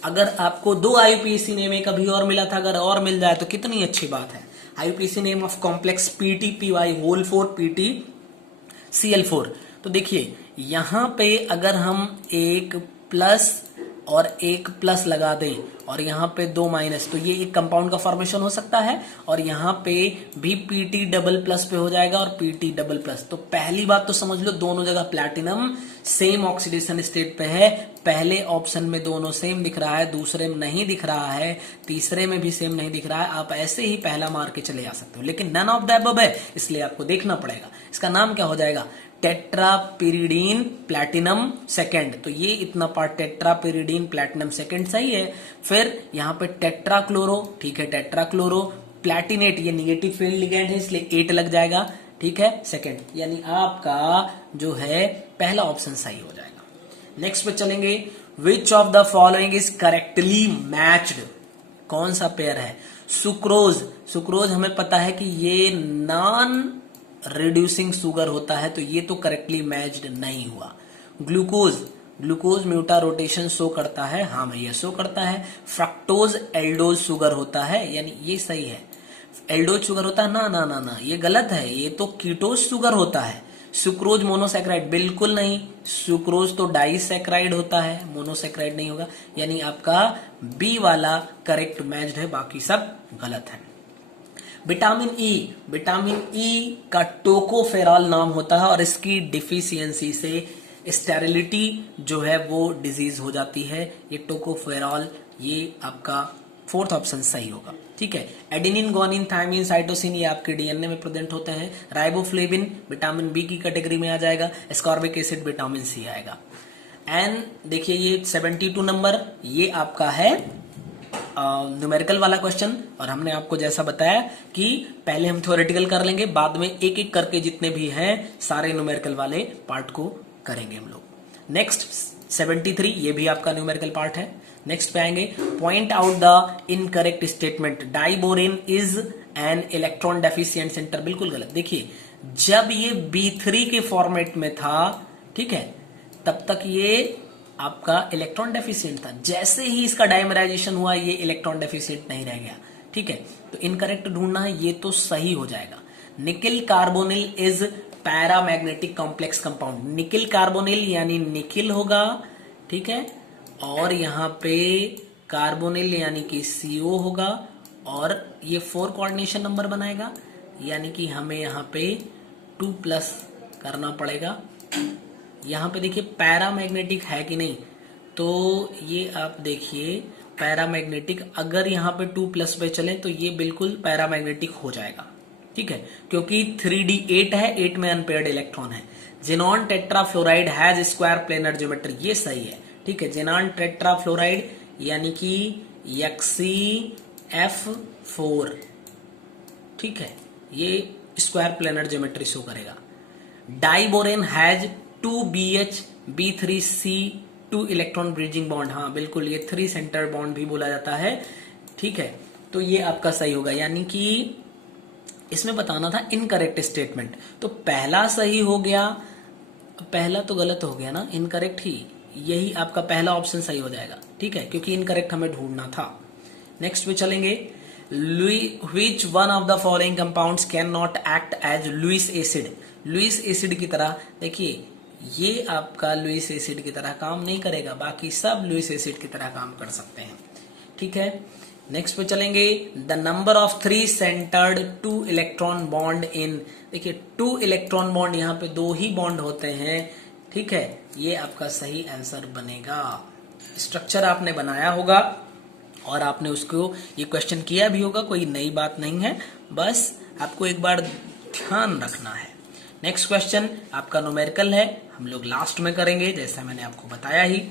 अगर आपको 2 IUPAC नेम एक कभी और मिला था, अगर और मिल जाए तो कितनी अच्छी बात है। IUPAC name of complex PTPY whole 4 PTCl4। तो देखिए यहां पे अगर हम एक प्लस और एक प्लस लगा दें और यहाँ पे 2 माइनस, तो ये एक कंपाउंड का फॉर्मेशन हो सकता है, और यहाँ पे भी PT डबल प्लस पे हो जाएगा और PT डबल प्लस। तो पहली बात तो समझ लो, दोनों जगह प्लैटिनम सेम ऑक्सीडेशन स्टेट पे है, पहले ऑप्शन में दोनों सेम दिख रहा है, दूसरे में नहीं दिख रहा है, तीसरे में भी सेम नहीं दिख रहा है। आप ऐसे ही पहला मार के चले जा सकते हो, लेकिन नन ऑफ द अबव है, इसलिए आपको देखना पड़ेगा। इसका नाम क्या हो जाएगा, टेट्रापिरिडीन प्लैटिनम सेकेंड। तो ये इतना पार्ट टेट्रापिरिडीन प्लैटिनम सेकेंड सही है। फिर यहाँ पे टेट्राक्लोरो, ठीक है, टेट्राक्लोरो प्लैटिनेट, ये निगेटिव फील्ड लिगेंड है इसलिए 8 लग जाएगा, ठीक है, सेकेंड, यानी आपका जो है पहला ऑप्शन सही हो जाएगा। नेक्स्ट पे चलेंगे, विच of the following is correctly matched, कौन सा पेयर है। सुक्रोज, सुक्रोज हमें पता है कि ये नॉन रिड्यूसिंग शुगर होता है, तो ये तो करेक्टली मैच्ड नहीं हुआ। ग्लूकोज, ग्लूकोज म्यूटा रोटेशन शो करता है, हाँ भैया शो करता है। फ्रक्टोज एल्डोज शुगर होता है, यानी ये सही है। एल्डोज शुगर होता है, ना ना ना ना, ये गलत है, ये तो कीटोज शुगर होता है। सुक्रोज मोनोसैक्राइड, बिल्कुल नहीं, सुक्रोज तो डाइसैक्राइड होता है, मोनोसैक्राइड नहीं होगा, यानी आपका बी वाला करेक्ट मैच्ड है, बाकी सब गलत है। विटामिन ई, विटामिन ई का टोकोफेरॉल नाम होता है, और इसकी डिफिशियंसी से स्टेरिलिटी जो है वो डिजीज हो जाती है, ये टोकोफेरॉल, ये आपका फोर्थ ऑप्शन सही होगा, ठीक है। एडेनिन, ग्वानिन, थायमिन, साइटोसिन ये आपके डीएनए में प्रेजेंट होते हैं। राइबोफ्लेविन विटामिन बी की कैटेगरी में आ जाएगा। एस्कॉर्बिक एसिड विटामिन सी आएगा। एंड देखिए ये 72 नंबर, ये आपका है न्यूमेरिकल वाला क्वेश्चन, और हमने आपको जैसा बताया कि पहले हम थ्योरेटिकल कर लेंगे, बाद में एक एक करके जितने भी हैं सारे न्यूमेरिकल वाले पार्ट को करेंगे हम लोग। नेक्स्ट 73, ये भी आपका न्यूमेरिकल पार्ट है। नेक्स्ट पे आएंगे, point out the incorrect statement, diborane is an electron deficient centre, बिल्कुल गलत। देखिए जब ये B3 के फॉर्मेट में था, ठीक है, तब तक ये आपका इलेक्ट्रॉन डेफिशिएंट था, जैसे ही इसका डाइमराइजेशन हुआ ये इलेक्ट्रॉन डेफिशिएंट नहीं रह गया, ठीक है। तो इनकरेक्ट ढूंढना है, ये तो सही हो जाएगा। Nickel carbonyl is paramagnetic complex compound, nickel carbonyl यानी निकिल होगा, ठीक है, और यहां पे कार्बोनिल यानी कि CO होगा और ये 4 कोऑर्डिनेशन नंबर बनाएगा, यानी कि हमें यहाँ पे 2+ करना पड़ेगा। यहाँ पे देखिए पैरामैग्नेटिक है कि नहीं, तो ये आप देखिए पैरामैग्नेटिक, अगर यहाँ पे 2+ पे चले तो ये बिल्कुल पैरामैग्नेटिक हो जाएगा, ठीक है, क्योंकि 3D8 है, 8 में अनपेयर्ड इलेक्ट्रॉन है। Xenon tetrafluoride has square planar geometry, ये सही है, ठीक है। जेनॉन टेट्राफ्लोराइड यानी कि XeF4, ठीक है, ये स्क्वायर प्लेनर ज्योमेट्री शो करेगा। Diborane has 2BH3C2 electron bridging bond, हाँ बिल्कुल, ये 3 सेंटर बॉन्ड भी बोला जाता है, ठीक है, तो ये आपका सही होगा। यानी कि इसमें बताना था इनकरेक्ट स्टेटमेंट, तो पहला सही हो गया, पहला तो गलत हो गया ना, इनकरेक्ट ही, यही आपका पहला ऑप्शन सही हो जाएगा, ठीक है, क्योंकि इनकरेक्ट हमें ढूंढना था। नेक्स्ट पे चलेंगे, which one of the following compounds can not act as Lewis acid. Lewis acid की तरह, देखिए ये आपका लुईस एसिड की तरह काम नहीं करेगा, बाकी सब लुईस एसिड की तरह काम कर सकते हैं, ठीक है। नेक्स्ट पे चलेंगे, the number of 3 centred 2 electron bond in, देखिए 2 इलेक्ट्रॉन बॉन्ड, यहाँ पे 2 ही बॉन्ड होते हैं, ठीक है, ये आपका सही आंसर बनेगा। स्ट्रक्चर आपने बनाया होगा और आपने उसको ये क्वेश्चन किया भी होगा, कोई नई बात नहीं है, बस आपको एक बार ध्यान रखना है। नेक्स्ट क्वेश्चन आपका न्यूमेरिकल है, हम लोग लास्ट में करेंगे जैसा मैंने आपको बताया ही।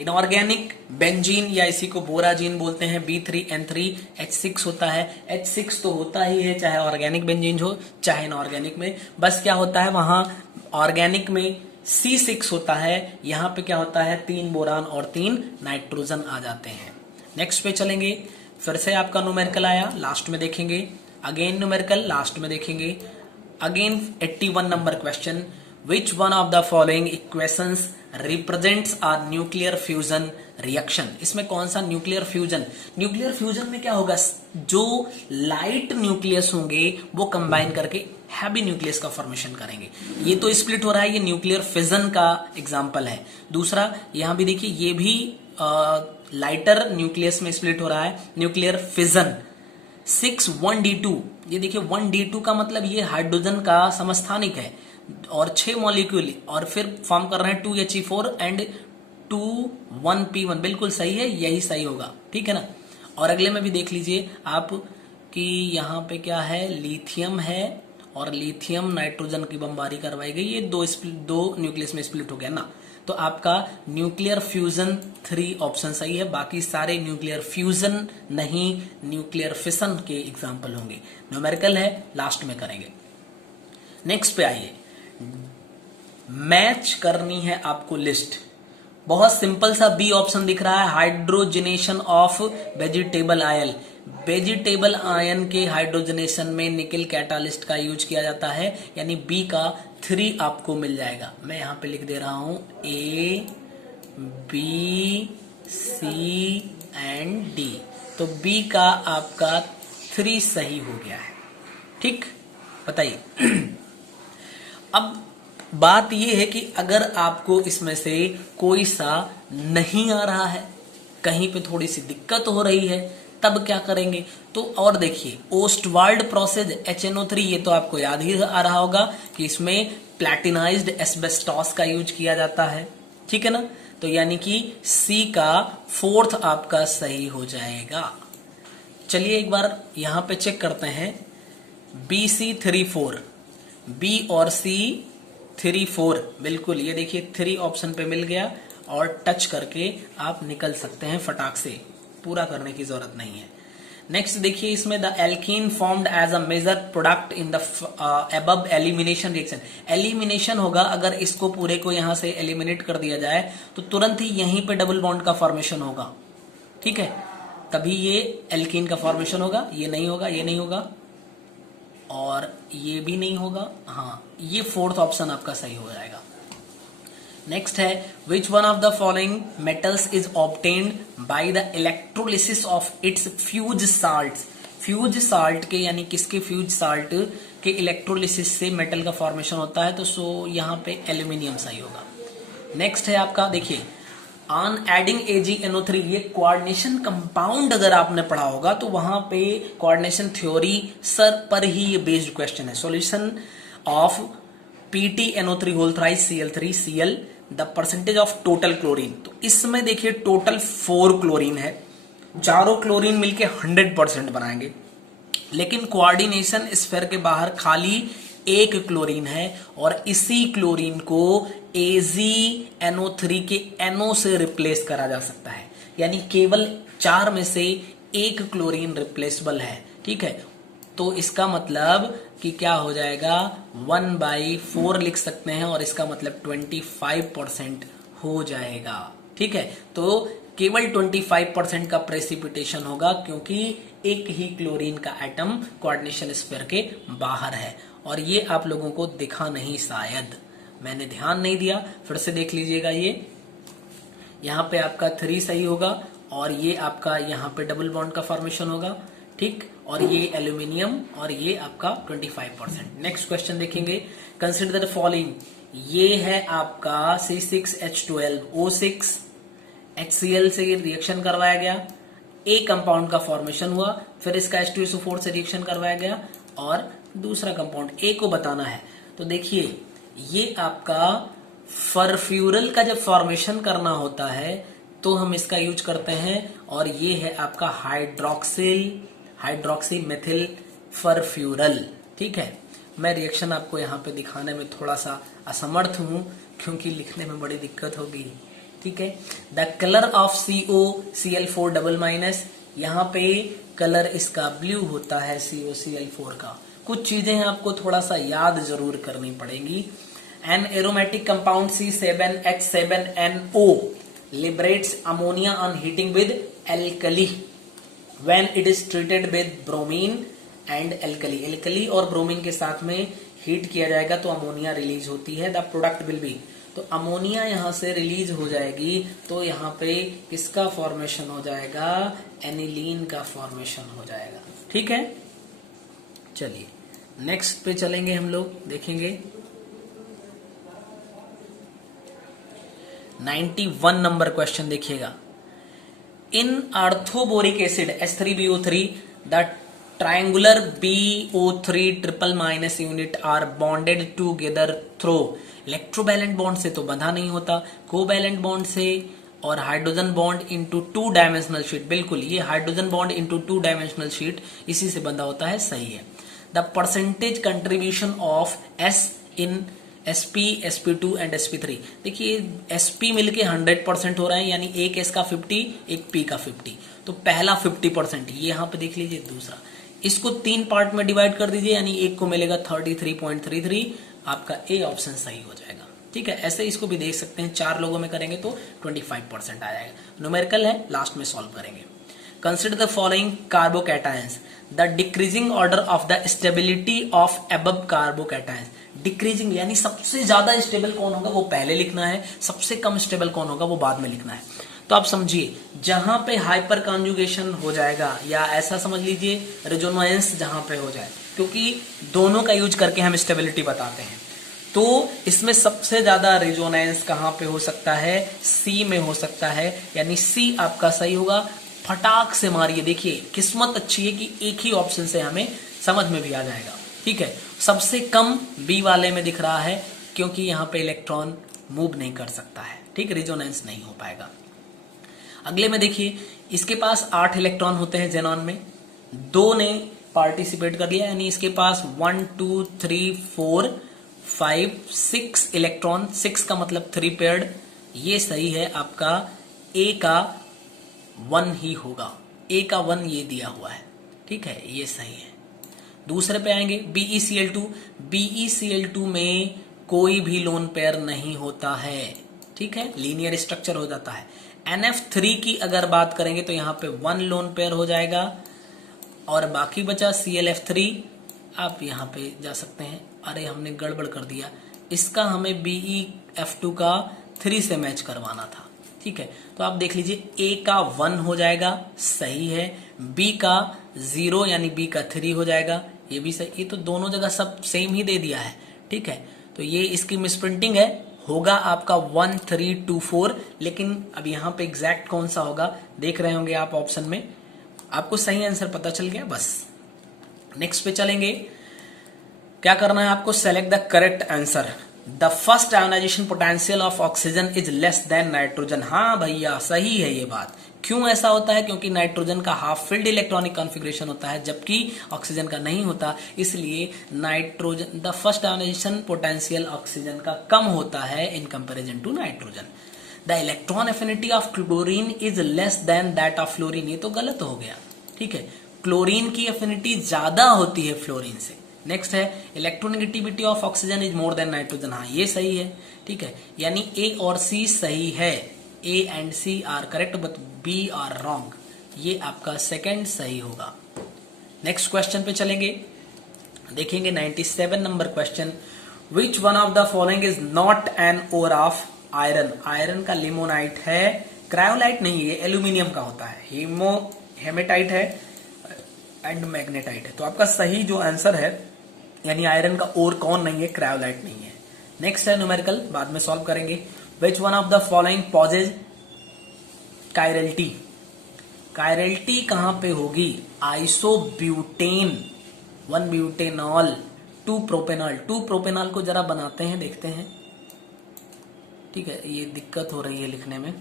इनऑर्गेनिक बेंजीन या इसी को बोराजीन बोलते हैं, B3N3H6 होता है। H6 तो होता ही है चाहे ऑर्गेनिक बेंजीन हो चाहे इनऑर्गेनिक में, बस क्या होता है वहां ऑर्गेनिक में C6 होता है, यहाँ पे क्या होता है 3 बोरान और 3 नाइट्रोजन आ जाते हैं। नेक्स्ट पे चलेंगे, फिर से आपका न्यूमेरिकल आया, लास्ट में देखेंगे, अगेन न्यूमेरिकल लास्ट में देखेंगे। Again 81 number question, which one of the following equations represents a nuclear fusion reaction. इसमें कौन सा न्यूक्लियर फ्यूजन, न्यूक्लियर फ्यूजन में क्या होगा, जो लाइट न्यूक्लियस होंगे वो कंबाइन करके हैवी न्यूक्लियस का फॉर्मेशन करेंगे। ये तो स्प्लिट हो रहा है, ये न्यूक्लियर फिजन का एग्जांपल है। दूसरा यहां भी देखिए, ये भी लाइटर न्यूक्लियस में स्प्लिट हो रहा है, न्यूक्लियर फिजन। 6 1d2, ये देखिए 1d2 का मतलब ये हाइड्रोजन का समस्थानिक है और 6 मॉलिक्यूल और फिर फॉर्म कर रहे हैं 2He4 एंड 2 1p1, बिल्कुल सही है, यही सही होगा, ठीक है ना। और अगले में भी देख लीजिए आप कि यहाँ पे क्या है, लिथियम है और लिथियम नाइट्रोजन की बमबारी करवाई गई, ये दो न्यूक्लियस में स्प्लिट हो गया ना, तो आपका न्यूक्लियर फ्यूजन 3 ऑप्शन सही है, बाकी सारे न्यूक्लियर फ्यूजन नहीं न्यूक्लियर फिशन के एग्जाम्पल होंगे। न्यूमेरिकल है, लास्ट में करेंगे। नेक्स्ट पे आइए, मैच करनी है आपको लिस्ट, बहुत सिंपल सा बी ऑप्शन दिख रहा है, hydrogenation of vegetable oil. Vegetable ion के हाइड्रोजनेशन में निकल कैटालिस्ट का यूज किया जाता है, यानी बी का 3 आपको मिल जाएगा। मैं यहां पे लिख दे रहा हूं A B C and D, तो बी का आपका 3 सही हो गया है, ठीक, बताइए। अब बात यह है कि अगर आपको इसमें से कोई सा नहीं आ रहा है, कहीं पे थोड़ी सी दिक्कत हो रही है, तब क्या करेंगे, तो और देखिए ओस्टवाल्ड प्रोसेस HNO3, ये तो आपको याद ही आ रहा होगा कि इसमें प्लैटिनाइज्ड एस्बेस्टॉस का यूज किया जाता है, ठीक है ना, तो यानी कि सी का 4th आपका सही हो जाएगा। चलिए एक बार यहां पे चेक करते हैं, BC34, बी और सी 3 4, बिल्कुल ये देखिए 3 ऑप्शन पे मिल गया और टच करके आप निकल सकते हैं फटाक से, पूरा करने की जरूरत नहीं है। नेक्स्ट देखिए, इसमें the alkene formed as a major product in the above elimination reaction. Elimination होगा, अगर इसको पूरे को यहां से एलिमिनेट कर दिया जाए तो तुरंत ही यहीं पे डबल बॉन्ड का फॉर्मेशन होगा, ठीक है, तभी ये एल्कीन का फॉर्मेशन होगा, ये नहीं होगा, ये नहीं होगा और ये भी नहीं होगा, हाँ ये 4th ऑप्शन आपका सही हो जाएगा। नेक्स्ट है, which one of the following metals is obtained by the electrolysis of its fuse salt. Fuse salt के यानी किसके फ्यूज साल्ट के इलेक्ट्रोलिसिस से मेटल का फॉर्मेशन होता है, तो सो यहाँ पे एल्यूमिनियम सही होगा। नेक्स्ट है आपका देखिए, ऑन एडिंग AgNO3, ये कोऑर्डिनेशन कंपाउंड अगर आपने पढ़ा होगा तो वहां पे कोऑर्डिनेशन थ्योरी सर पर ही ये बेस्ड क्वेश्चन है। Solution of PtNO3 whole thrice Cl3Cl the percentage of total chlorine. तो इसमें देखिए टोटल 4 क्लोरीन है, चारों क्लोरीन मिलके 100% बनाएंगे, लेकिन कोऑर्डिनेशन स्फीयर के बाहर खाली एक क्लोरीन है और इसी क्लोरीन को AgNO3 के NO से रिप्लेस करा जा सकता है, यानी केवल 4 में से एक क्लोरीन रिप्लेसेबल है। ठीक है, तो इसका मतलब कि क्या हो जाएगा 1/4 लिख सकते हैं और इसका मतलब 25% हो जाएगा। ठीक है, तो केवल 25% का प्रेसिपिटेशन होगा क्योंकि एक ही क्लोरीन का एटम कोऑर्डिनेशन स्फीयर के बाहर है। और ये आप लोगों को दिखा नहीं, शायद मैंने ध्यान नहीं दिया, फिर से देख लीजिएगा। ये यहाँ पे आपका 3 सही होगा और ये आपका यहाँ पे डबल बॉन्ड का फॉर्मेशन होगा। ठीक, और ये एल्यूमिनियम और ये आपका 25%। नेक्स्ट क्वेश्चन देखेंगे, कंसिडर द फॉलोइंग। ये है आपका C6H12O6 HCl से रिएक्शन करवाया गया, ए कंपाउंड का फॉर्मेशन हुआ, फिर इसका H2SO4 से रिएक्शन करवाया गया और दूसरा कंपाउंड ए को बताना है। तो देखिए ये आपका फरफ्यूरल का जब फॉर्मेशन करना होता है तो हम इसका यूज करते हैं और ये है आपका हाइड्रोक्सी मेथिल फरफ्यूरल। ठीक है, मैं रिएक्शन आपको यहाँ पे दिखाने में थोड़ा सा असमर्थ हूं क्योंकि लिखने में बड़ी दिक्कत होगी। ठीक है, द कलर ऑफ COCl4-, यहाँ पे कलर इसका ब्लू होता है COCl4 का। कुछ चीजें आपको थोड़ा सा याद जरूर करनी पड़ेंगी। An aromatic compound C7H7NO liberates ammonia on heating with alkali when it is treated with bromine and alkali. Alkali और ब्रोमीन के साथ में हीट किया जाएगा तो अमोनिया रिलीज होती है। द प्रोडक्ट विल बी, तो अमोनिया यहां से रिलीज हो जाएगी तो यहाँ पे किसका फॉर्मेशन हो जाएगा, एनिलीन का फॉर्मेशन हो जाएगा। ठीक है, चलिए नेक्स्ट पे चलेंगे, हम लोग देखेंगे 91 नंबर क्वेश्चन देखिएगा। In orthoboric acid H3BO3 the triangular BO3 unit are bonded together through. Electrovalent bond से तो बंधा नहीं होता, कोवैलेंट बॉन्ड से और hydrogen bond into 2 dimensional sheet. बिल्कुल, ये hydrogen bond into 2 dimensional sheet इसी से बंधा होता है, सही है। The percentage contribution of S in SP, SP2 and SP3। देखिए SP मिलके 100% हो रहा है, यानी एक S का 50, एक P का 50, तो पहला 50%, ये यहाँ पे देख लीजिए। दूसरा, इसको 3 पार्ट में डिवाइड कर दीजिए, यानी एक को मिलेगा 33.33, आपका ए ऑप्शन सही हो जाएगा। ठीक है, ऐसे इसको भी देख सकते हैं, 4 लोगों में करेंगे तो 25% आ जाएगा। न्यूमेरिकल है, लास्ट में सॉल्व करेंगे। Consider the following carbocations, the decreasing order of the stability of above carbocations. Decreasing यानी सबसे ज्यादा स्टेबल कौन होगा वो पहले लिखना है, सबसे कम स्टेबल कौन होगा वो बाद में लिखना है। तो आप समझिए, जहां पे हाइपर कॉन्जुगेशन हो जाएगा, या ऐसा समझ लीजिए रेजोनेंस जहां पे हो जाए, क्योंकि दोनों का यूज करके हम स्टेबिलिटी बताते हैं, तो इसमें सबसे ज्यादा रेजोनेंस कहां पे हो सकता है, सी में हो सकता है, यानी सी आपका सही होगा। फटाक से मारिए, देखिए किस्मत अच्छी है कि एक ही ऑप्शन से हमें समझ में भी आ जाएगा। ठीक है, सबसे कम बी वाले में दिख रहा है क्योंकि यहाँ पे इलेक्ट्रॉन मूव नहीं कर सकता है। ठीक, रेजोनेंस नहीं हो पाएगा। अगले में देखिए, इसके पास 8 इलेक्ट्रॉन होते हैं जेनॉन में, 2 ने पार्टिसिपेट कर लिया, यानी इसके पास 1 2 3 4 5 6 इलेक्ट्रॉन, 6 का मतलब 3 पेयर्ड। ये सही है, आपका ए का 1 ही होगा, ए का 1 ये दिया हुआ है। ठीक है, ये सही है। दूसरे पे आएंगे BeCl2। BeCl2 में कोई भी लोन पेयर नहीं होता है। ठीक है, लीनियर स्ट्रक्चर हो जाता है। NF3 की अगर बात करेंगे तो यहाँ पे 1 लोन पेयर हो जाएगा और बाकी बचा ClF3। आप यहाँ पे जा सकते हैं, अरे हमने गड़बड़ कर दिया, इसका हमें BeF2 का 3 से मैच करवाना था। ठीक है, तो आप देख लीजिए, ए का 1 हो जाएगा, सही है। बी का 0 यानी बी का 3 हो जाएगा, ये भी सही। ये तो दोनों जगह सब सेम ही दे दिया है। ठीक है, तो ये इसकी मिसप्रिंटिंग है, होगा आपका 1324, लेकिन अब यहां पे एग्जैक्ट कौन सा होगा देख रहे होंगे आप ऑप्शन में, आपको सही आंसर पता चल गया बस। नेक्स्ट पे चलेंगे, क्या करना है आपको, select the correct answer. The first ionisation potential of oxygen is less then nitrogen. हाँ भैया सही है ये बात। क्यों ऐसा होता है, क्योंकि नाइट्रोजन का हाफ फिल्ड इलेक्ट्रॉनिक कॉन्फ़िगरेशन होता है जबकि ऑक्सीजन का नहीं होता, इसलिए nitrogen the first ionisation potential oxygen का कम होता है in comparison to nitrogen. The electron affinity of chlorine is less than that of fluorine. ये तो गलत हो गया, ठीक है, क्लोरीन की एफिनिटी ज्यादा होती है फ्लोरीन से। नेक्स्ट है electronegativity of oxygen is more then nitrogen. हाँ ये सही है, ठीक है, यानी ए और सी सही है, A and C are correct but B are wrong. ये आपका सेकंड सही होगा। नेक्स्ट क्वेश्चन पे चलेंगे, देखेंगे 97 number question. Which one of the following is not an ore of iron. Iron का लिमोनाइट है, क्रायोलाइट नहीं है, एल्यूमिनियम का होता है, हेमेटाइट है एंड मैग्नेटाइट है। तो आपका सही जो आंसर है, यानी आयरन का ओर कौन नहीं है, क्रायोलाइट नहीं है। नेक्स्ट है न्यूमेरिकल, बाद में सॉल्व करेंगे। Which one of the following possess chirality. Chirality कहां पे होगी, आइसोब्यूटेन, 1 ब्यूटेनॉल, 2 प्रोपेनॉल। 2 प्रोपेनॉल को जरा बनाते हैं, देखते हैं, ठीक है, ये दिक्कत हो रही है लिखने में।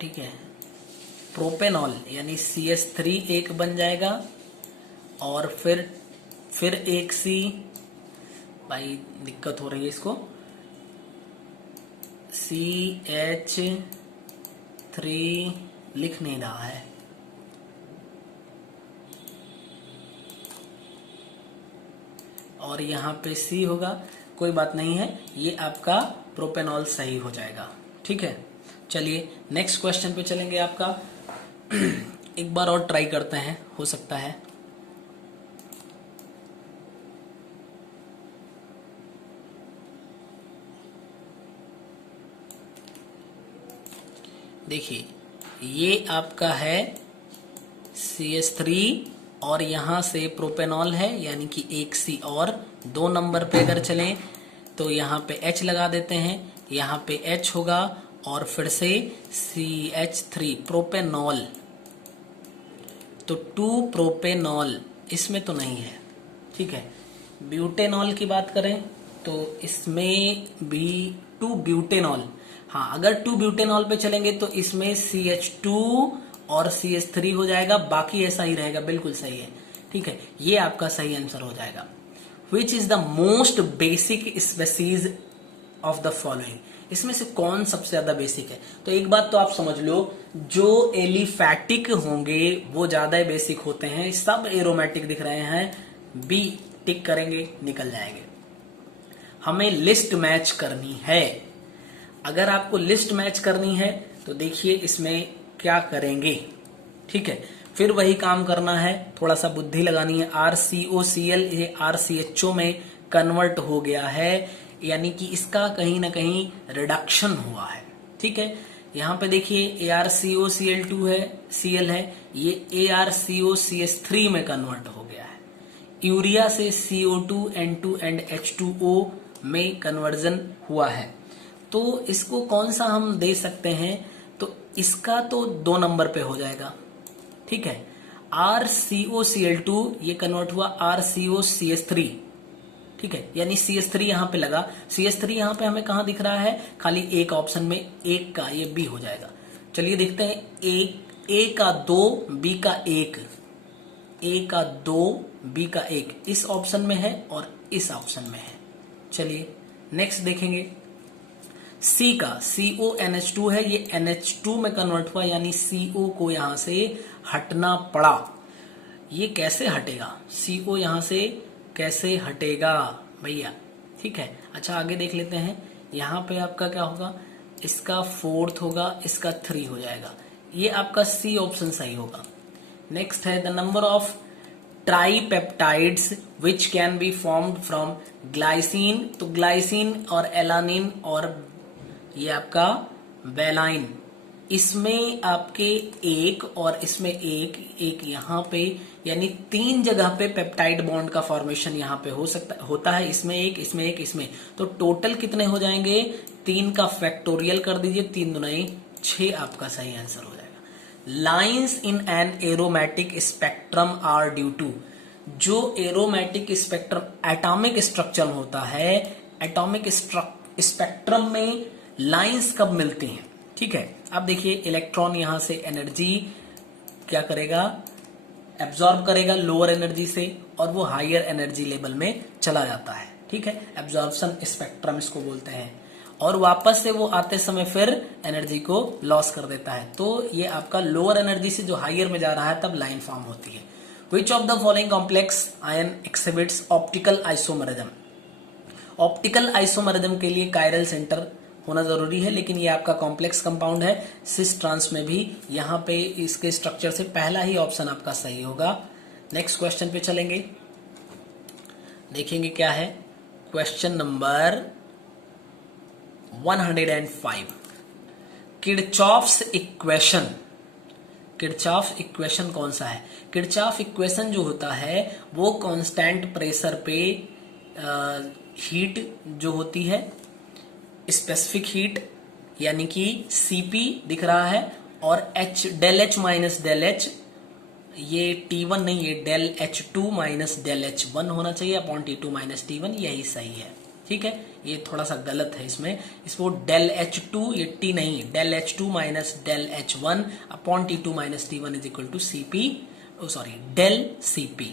ठीक है, प्रोपेनॉल यानी CH3 एक बन जाएगा और फिर एक सी, भाई दिक्कत हो रही है इसको, CH3 लिख नहीं रहा है, और यहां पे C होगा, कोई बात नहीं है, ये आपका प्रोपेनॉल सही हो जाएगा। ठीक है, चलिए नेक्स्ट क्वेश्चन पे चलेंगे आपका। एक बार और ट्राई करते हैं, हो सकता है। देखिए ये आपका है CH3 और यहां से प्रोपेनॉल है, यानी कि एक C, और 2 नंबर पे अगर चलें तो यहाँ पे H लगा देते हैं, यहाँ पे H होगा और फिर से CH3 प्रोपेनॉल, तो 2 प्रोपेनॉल इसमें तो नहीं है। ठीक है, ब्यूटेनॉल की बात करें तो इसमें भी 2 ब्यूटेनॉल, हाँ अगर 2 ब्यूटेनॉल पे चलेंगे तो इसमें CH2 और CH3 हो जाएगा, बाकी ऐसा ही रहेगा, बिल्कुल सही है। ठीक है, ये आपका सही आंसर हो जाएगा। Which is the most basic species of the following, इसमें से कौन सबसे ज्यादा बेसिक है। तो एक बात तो आप समझ लो, जो एलिफैटिक होंगे वो ज्यादा बेसिक होते हैं, सब एरोमेटिक दिख रहे हैं, बी टिक करेंगे निकल जाएंगे। हमें लिस्ट मैच करनी है, अगर आपको लिस्ट मैच करनी है तो देखिए इसमें क्या करेंगे। ठीक है, फिर वही काम करना है, थोड़ा सा बुद्धि लगानी है। RCOCl ये RCHO में कन्वर्ट हो गया है, यानी कि इसका कहीं ना कहीं रिडक्शन हुआ है। ठीक है, यहाँ पे देखिए ArCOCl2 है, Cl है, ये ArCOCH3 में कन्वर्ट हो गया है। यूरिया से CO2 N2 एंड H2O में कन्वर्जन हुआ है, तो इसको कौन सा हम दे सकते हैं, तो इसका तो 2 नंबर पे हो जाएगा। ठीक है, RCOCl2 ये कन्वर्ट हुआ RCOCH3। ठीक है, यानी CH3 यहां पे लगा, CH3 यहां पे हमें कहां दिख रहा है, खाली एक ऑप्शन में, एक का, ये बी हो जाएगा। चलिए देखते हैं, A का 2, B का 1, A का 2, B का 1 इस ऑप्शन में है और इस ऑप्शन में है। चलिए नेक्स्ट देखेंगे, C का CONH2 है, ये NH2 में कन्वर्ट हुआ, यानी CO को यहां से हटना पड़ा। ये कैसे हटेगा, CO यहां से कैसे हटेगा भैया। ठीक है, अच्छा आगे देख लेते हैं, यहाँ पे आपका क्या होगा, इसका 4th होगा, इसका 3 हो जाएगा, ये आपका C ऑप्शन सही होगा। नेक्स्ट है the number of tripeptides which can be formed from glycine, तो ग्लाइसिन और एलानिन और ये आपका वेलाइन, इसमें आपके एक और इसमें एक, एक यहाँ पे यानी 3 जगह पे पेप्टाइड बॉन्ड का फॉर्मेशन यहाँ पे होता है, इसमें एक, इसमें एक, इसमें। तो टोटल कितने हो जाएंगे? 3 का फैक्टोरियल कर दीजिए, 3 दूनी 6 आपका सही आंसर हो जाएगा। Lines in an aromatic spectrum are due to, जो एरोमेटिक स्पेक्ट्रम एटॉमिक स्ट्रक्चर होता है, एटॉमिक स्पेक्ट्रम में लाइंस कब मिलती हैं? ठीक है, अब देखिए इलेक्ट्रॉन यहां से एनर्जी क्या करेगा? एब्जॉर्ब करेगा लोअर एनर्जी से, और वो हायर एनर्जी लेवल में चला जाता है। ठीक है, एब्जॉर्प्शन स्पेक्ट्रम इसको बोलते हैं, और वापस से वो आते समय फिर एनर्जी को लॉस कर देता है। तो ये आपका लोअर एनर्जी से जो हायर में जा रहा है तब लाइन फॉर्म होती है। Which of the following complex ion exhibits optical isomerism? Optical isomerism के लिए कायरल सेंटर होना जरूरी है, लेकिन ये आपका कॉम्प्लेक्स कंपाउंड है। सिस ट्रांस में भी यहाँ पे इसके स्ट्रक्चर से पहला ही ऑप्शन आपका सही होगा। नेक्स्ट क्वेश्चन पे चलेंगे, देखेंगे क्या है। Question number 105, Kirchhoff's equation. Kirchhoff equation कौन सा है? किरचॉफ इक्वेशन जो होता है वो कांस्टेंट प्रेशर पे हीट जो होती है, स्पेसिफिक हीट यानी कि Cp दिख रहा है, और H del H minus del H, ये T1 नहीं, ये del H2 minus del H1 होना चाहिए अपॉन T2 माइनस T1, यही सही है। ठीक है, ये थोड़ा सा गलत है इसमें डेल H2, ये T नहीं, del H2 minus del H1 upon T2 minus T1 is equal to Cp, del Cp।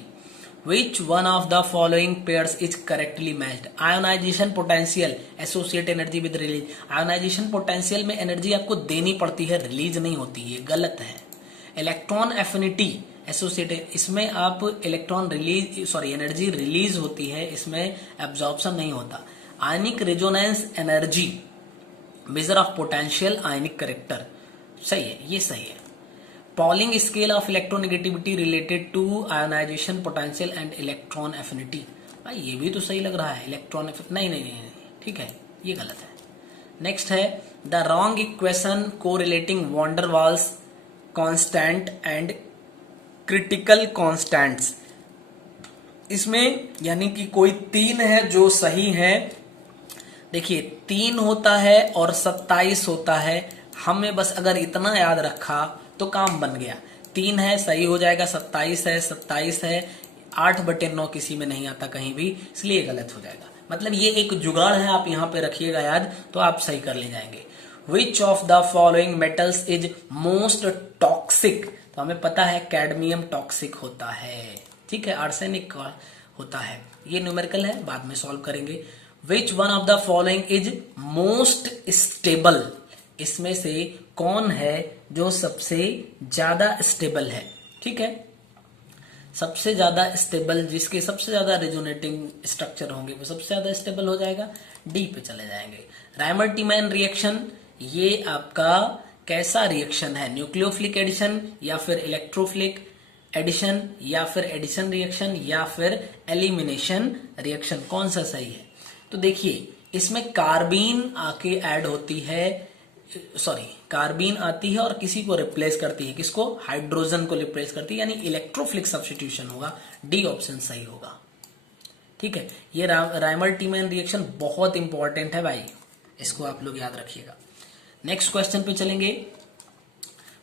Which one of the following pairs is correctly matched? Ionization potential associate energy with release। Ionization potential में energy आपको देनी पड़ती है, release नहीं होती, ये गलत है। इलेक्ट्रॉन एफिनिटी एसोसिएट, इसमें आप इलेक्ट्रॉन रिलीज एनर्जी रिलीज होती है, इसमें एब्जॉर्प्शन नहीं होता। Ionic resonance energy measure of potential ionic character, सही है, ये सही है। Pauling scale of electronegativity related to ionization potential and electron affinity, भाई ये भी तो सही लग रहा है। इलेक्ट्रॉन नहीं, ठीक है, ये गलत है। नेक्स्ट है द रॉन्ग इक्वेशन को relating van der Waals constant and critical constants. इसमें यानी कि कोई 3 है जो सही है। देखिए 3 होता है और 27 होता है, हमें बस अगर इतना याद रखा तो काम बन गया। 3 है सही हो जाएगा, 27 है, 27 है, 8/9 किसी में नहीं आता कहीं भी, इसलिए गलत हो जाएगा। मतलब ये एक जुगाड़ है, आप यहाँ पे रखिएगा याद, तो आप सही कर ले जाएंगे। विच of the following metals is most toxic? तो हमें पता है कैडमियम टॉक्सिक होता है, ठीक है, आर्सेनिक होता है। ये न्यूमेरिकल है, बाद में सॉल्व करेंगे। Which one of the following is most stable? इसमें से कौन है जो सबसे ज्यादा स्टेबल है? ठीक है, सबसे ज्यादा स्टेबल, जिसके सबसे ज्यादा रेजोनेटिंग स्ट्रक्चर होंगे वो सबसे ज्यादा स्टेबल हो जाएगा। डी पे चले जाएंगे। रायमर्टिमैन रिएक्शन, ये आपका कैसा रिएक्शन है? न्यूक्लियोफिलिक एडिशन या फिर इलेक्ट्रोफिलिक एडिशन या फिर एडिशन रिएक्शन या फिर एलिमिनेशन रिएक्शन, कौन सा सही है? तो देखिए इसमें कार्बीन आके ऐड होती है, कार्बीन आती है और किसी को रिप्लेस करती है, किसको? हाइड्रोजन को रिप्लेस करती है, यानी इलेक्ट्रोफिलिक सब्स्टिट्यूशन होगा। डी ऑप्शन सही होगा। ठीक है, ये रायमर्टिमैन रिएक्शन बहुत इंपॉर्टेंट है भाई, इसको आप लोग याद रखिएगा। नेक्स्ट क्वेश्चन पे चलेंगे।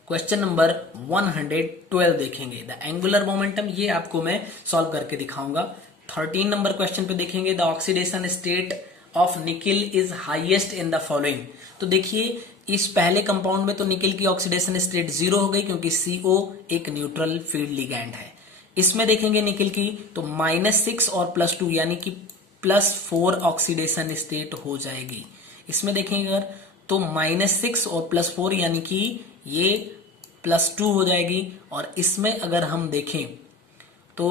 क्वेश्चन नंबर 112 देखेंगे, द एंगुलर मोमेंटम, ये आपको मैं सॉल्व करके दिखाऊंगा। 13 नंबर क्वेश्चन पे देखेंगे, the oxidation state of nickel is highest in the following. तो देखिए इस पहले कंपाउंड में तो निकिल की ऑक्सीडेशन स्टेट 0 हो गई, क्योंकि CO एक न्यूट्रल फील्ड लिगैंड है। इसमें देखेंगे निकिल की तो -6 और +2 यानी कि +4 ऑक्सीडेशन स्टेट हो जाएगी। इसमें देखेंगे अगर तो -6 और +4 यानी कि ये +2 हो जाएगी, और इसमें अगर हम देखें तो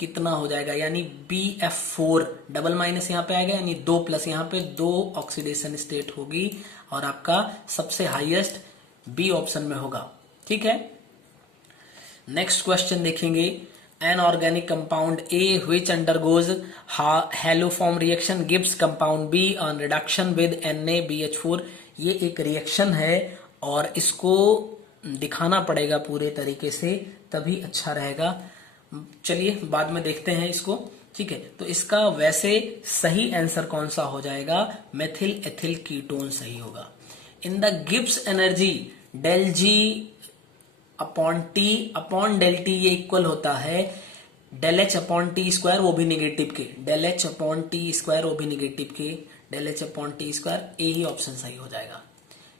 कितना हो जाएगा, यानी BF4 डबल माइनस यहाँ पे आएगा, यानी 2 प्लस यहाँ पे 2 ऑक्सीडेशन स्टेट होगी, और आपका सबसे हाईएस्ट बी ऑप्शन में होगा। ठीक है, नेक्स्ट क्वेश्चन देखेंगे। An organic compound A which undergoes haloform reaction gives compound B on reduction with NaBH4। ये एक रिएक्शन है और इसको दिखाना पड़ेगा पूरे तरीके से, तभी अच्छा रहेगा। चलिए बाद में देखते हैं इसको। ठीक है, तो इसका वैसे सही आंसर कौन सा हो जाएगा, मेथिल एथिल कीटोन सही होगा। In the Gibbs energy del G upon T upon del T, ये इक्वल होता है del H upon T square, वो भी निगेटिव के, del H upon T square वो भी निगेटिव के, del H upon T square, A ही ऑप्शन सही हो जाएगा।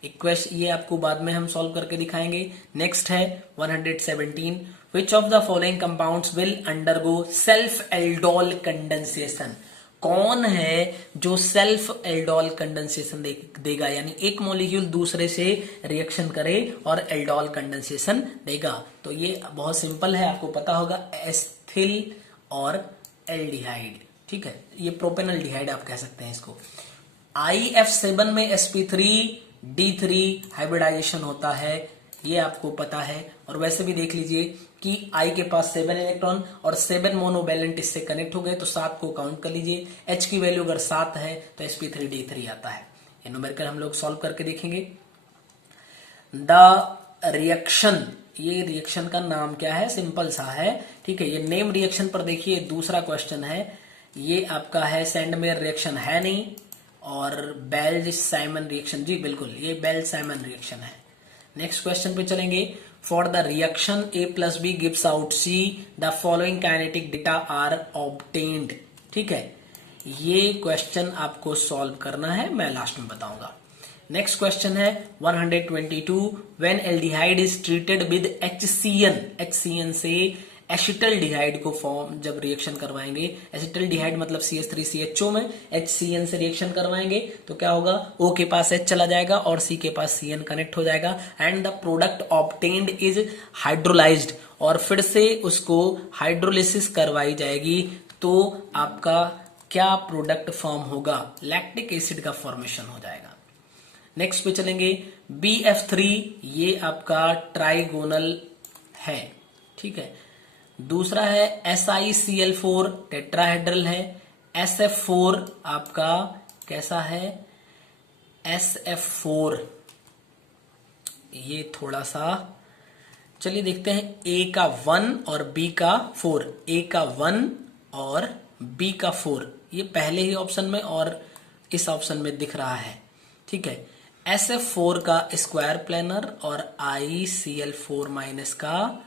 इक्वेशन ये आपको बाद में हम सॉल्व करके दिखाएंगे। नेक्स्ट है 117, विच of the following compounds will undergo self aldol condensation. कौन है जो सेल्फ एल्डोल कंडेंसेशन देगा, यानी एक मॉलिक्यूल दूसरे से रिएक्शन करे और एल्डोल कंडेंसेशन देगा। तो ये बहुत सिंपल है, आपको पता होगा, एस्थील और एल्डिहाइड। ठीक है, ये प्रोपेनल्डिहाइड आप कह सकते हैं इसको। IF7 में sp3D3 हाइब्रिडाइजेशन होता है, ये आपको पता है। और वैसे भी देख लीजिए कि I के पास 7 इलेक्ट्रॉन और 7 मोनोवैलेंट इससे कनेक्ट हो गए, तो 7 को काउंट कर लीजिए। H की वैल्यू अगर 7 है तो sp3D3 आता है। ये न्यूमेरिकल हम लोग सॉल्व करके देखेंगे। द रिएक्शन, ये रिएक्शन का नाम क्या है, सिंपल सा है। ठीक है, ये नेम रिएक्शन पर देखिए, दूसरा क्वेश्चन है, ये आपका है सैंडमेयर रिएक्शन है नहीं, और बेल्ज साइमन रिएक्शन, जी बिल्कुल ये बेल्ज साइमन रिएक्शन है। नेक्स्ट क्वेश्चन पे चलेंगे। For the reaction A plus B gives out C, the following kinetic data are obtained. ठीक है, ये क्वेश्चन आपको सॉल्व करना है, मैं लास्ट में बताऊंगा। नेक्स्ट क्वेश्चन है 122, when aldehyde is treated with HCN से एसिटल्डिहाइड को फॉर्म जब रिएक्शन करवाएंगे, एसिटल्डिहाइड मतलब CH3CHO में HCN से रिएक्शन करवाएंगे तो क्या होगा, O के पास H चला जाएगा और C के पास CN कनेक्ट हो जाएगा, and the product obtained is hydrolysed, और फिर से उसको हाइड्रोलिसिस करवाई जाएगी, तो आपका क्या प्रोडक्ट फॉर्म होगा, लैक्टिक एसिड का फॉर्मेशन हो जाएगा। नेक्स्ट पे चलेंगे BF3, ये आपका ट्राइगोनल है। ठीक है, दूसरा है SiCl4 टेट्राहेड्रल है। SF4 आपका कैसा है, SF4 ये थोड़ा सा, चलिए देखते हैं, A का 1 और B का 4, A का 1 और B का 4, ये पहले ही ऑप्शन में और इस ऑप्शन में दिख रहा है। ठीक है, SF4 का स्क्वायर प्लेनर और ICl4 माइनस का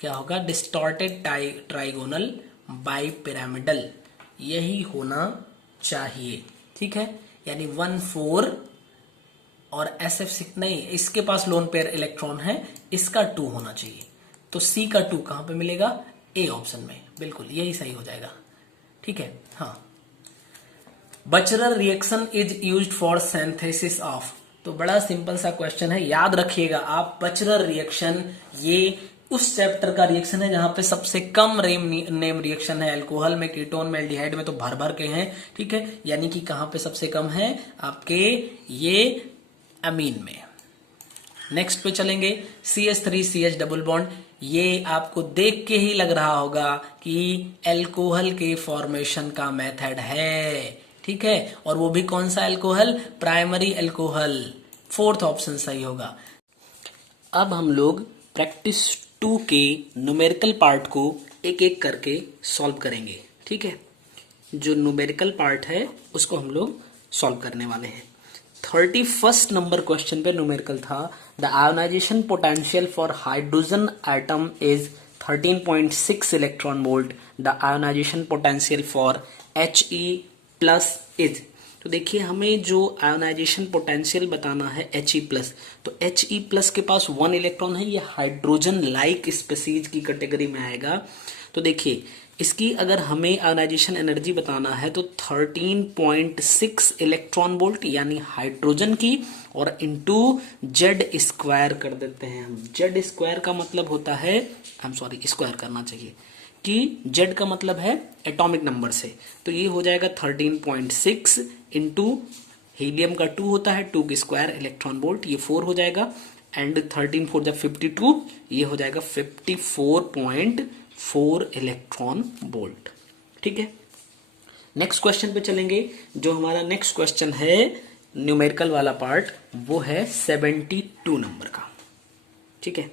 क्या होगा, डिस्टॉर्टेड ट्राइगोनल बाइपिरामिडल, यही होना चाहिए। ठीक है, यानी 1 4 और SF6 नहीं, इसके पास लोन पेयर इलेक्ट्रॉन है, इसका 2 होना चाहिए, तो C का 2 कहां पे मिलेगा, A ऑप्शन में, बिल्कुल यही सही हो जाएगा। ठीक है, हाँ। Bucherer reaction is used for synthesis of, तो बड़ा सिंपल सा क्वेश्चन है, याद रखिएगा आप, बचरर रिएक्शन ये उस चैप्टर का रिएक्शन है जहां पे सबसे कम नेम रिएक्शन है। अल्कोहल में, कीटोन में, एल्डिहाइड में तो भर भर के हैं। ठीक है, यानी कि कहां पे सबसे कम है, आपके ये अमीन में। नेक्स्ट पे चलेंगे CH3CH डबल बॉन्ड, ये आपको देख के ही लग रहा होगा कि अल्कोहल के फॉर्मेशन का मेथड है। ठीक है, और वो भी कौन सा alcohol, primary alcohol, 4th option सही होगा। अब हम लोग प्रैक्टिस 2 के न्यूमेरिकल पार्ट को एक एक करके सॉल्व करेंगे। ठीक है, जो न्यूमेरिकल पार्ट है उसको हम लोग सॉल्व करने वाले हैं। 31 नंबर क्वेश्चन पे न्यूमेरिकल था, the ionization potential for hydrogen atom is 13.6 electron volt, the ionization potential for He+ is, तो देखिए हमें जो आयोनाइजेशन पोटेंशियल बताना है He+, तो He+ के पास 1 इलेक्ट्रॉन है, ये हाइड्रोजन लाइक स्पीसीज की कैटेगरी में आएगा। तो देखिए इसकी अगर हमें आयोनाइजेशन एनर्जी बताना है तो 13.6 इलेक्ट्रॉन वोल्ट यानी हाइड्रोजन की, और इनटू Z² कर देते हैं हम। Z² का मतलब होता है, स्क्वायर करना चाहिए कि Z का मतलब है एटॉमिक नंबर से, तो ये हो जाएगा 13.6 इंटू हीलियम का 2 होता है, 2 की स्क्वायर इलेक्ट्रॉन वोल्ट, ये 4 हो जाएगा, एंड 13 4 जब 52, ये हो जाएगा 54.4 इलेक्ट्रॉन वोल्ट। ठीक है, नेक्स्ट क्वेश्चन पे चलेंगे। जो हमारा नेक्स्ट क्वेश्चन है न्यूमेरिकल वाला पार्ट, वो है 72 नंबर का। ठीक है,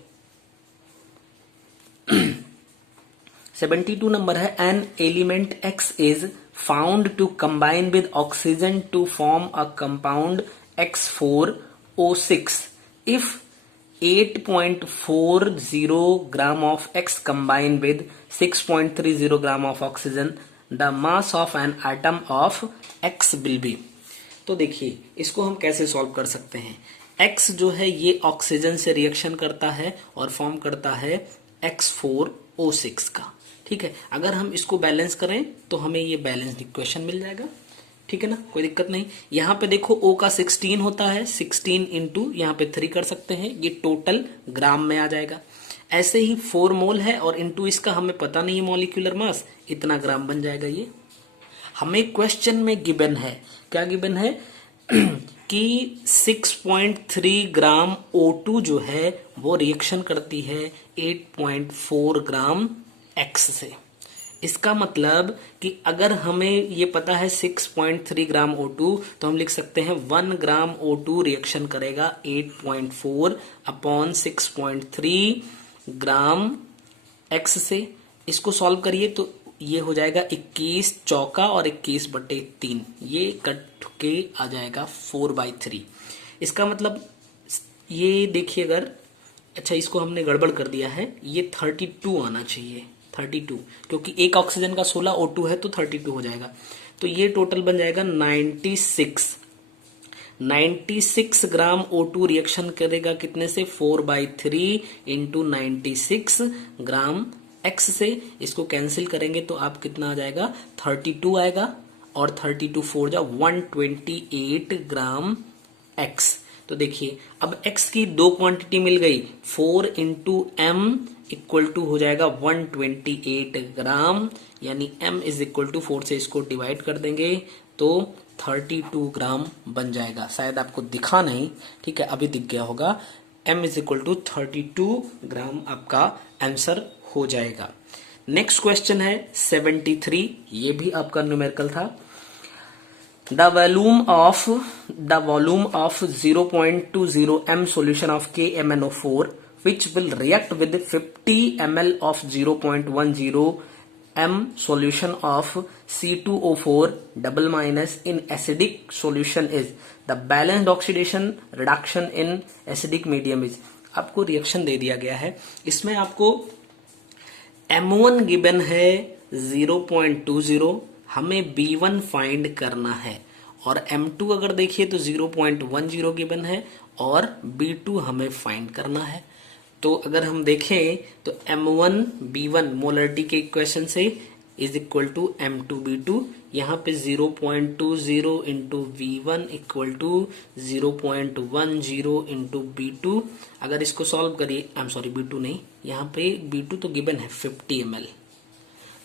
72 नंबर है, an element X is found to combine with oxygen to form a compound X4O6 if 8.40 gram of X combined with 6.30 gram of oxygen, the mass of an atom of X will be। तो देखिए इसको हम कैसे solve कर सकते हैं। X जो है ये ऑक्सीजन से रिएक्शन करता है और फॉर्म करता है X4O6 का, ठीक है। अगर हम इसको बैलेंस करें तो हमें ये बैलेंस्ड इक्वेशन मिल जाएगा, ठीक है ना, कोई दिक्कत नहीं। यहाँ पे देखो O का 16 होता है, 16 इंटू यहाँ पे 3 कर सकते हैं, ये टोटल ग्राम में आ जाएगा। ऐसे ही 4 मोल है और इंटू इसका हमें पता नहीं है मॉलिक्यूलर मास, इतना ग्राम बन जाएगा ये। हमें क्वेश्चन में गिवन है, क्या गिवन है कि 6.3 ग्राम O2 जो है वो रिएक्शन करती है 8.4 ग्राम X से। इसका मतलब कि अगर हमें ये पता है 6.3 ग्राम O2 तो हम लिख सकते हैं 1 ग्राम O2 रिएक्शन करेगा 8.4 अपॉन 6.3 ग्राम X से। इसको सॉल्व करिए तो ये हो जाएगा 21 चौका और 21/3, ये कट के आ जाएगा 4/3। इसका मतलब ये देखिए, अगर अच्छा इसको हमने गड़बड़ कर दिया है, ये 32 आना चाहिए, 32, क्योंकि एक ऑक्सीजन का 16 O2 है तो 32 हो जाएगा। तो ये टोटल बन जाएगा 96 ग्राम O2 रिएक्शन करेगा कितने से, 4/3 इंटू 96 ग्राम X से। इसको कैंसिल करेंगे तो आप कितना आ जाएगा, 32 आएगा, और 32 4 जा 128 ग्राम X। तो देखिए अब X की दो क्वांटिटी मिल गई, 4 इंटू M इक्वल टू हो जाएगा 128 ग्राम, यानी M इज इक्वल टू 4 से इसको डिवाइड कर देंगे तो 32 ग्राम बन जाएगा। शायद आपको दिखा नहीं, ठीक है, अभी दिख गया होगा। M इज इक्वल टू 32 ग्राम आपका आंसर हो जाएगा। नेक्स्ट क्वेश्चन है 73, ये भी आपका न्यूमेरिकल था। The volume of 0.20 m solution of KMnO4 which will react with 50 ml of 0.10 m solution of C2O4 double minus in acidic solution is the balanced oxidation reduction in acidic medium is। आपको reaction दे दिया गया है, इसमें आपको M1 given है 0.20, हमें B1 find करना है, और M2 अगर देखिए तो 0.10 गिवन है और B2 हमें फाइंड करना है। तो अगर हम देखें तो M1 B1 मोलरिटी के इक्वेशन से is equal to M2 B2, यहाँ पे 0.20 into V1 equal to 0.10 into B2। अगर इसको सॉल्व करिए, B2 नहीं, यहाँ पे B2 तो गिवन है 50 ml,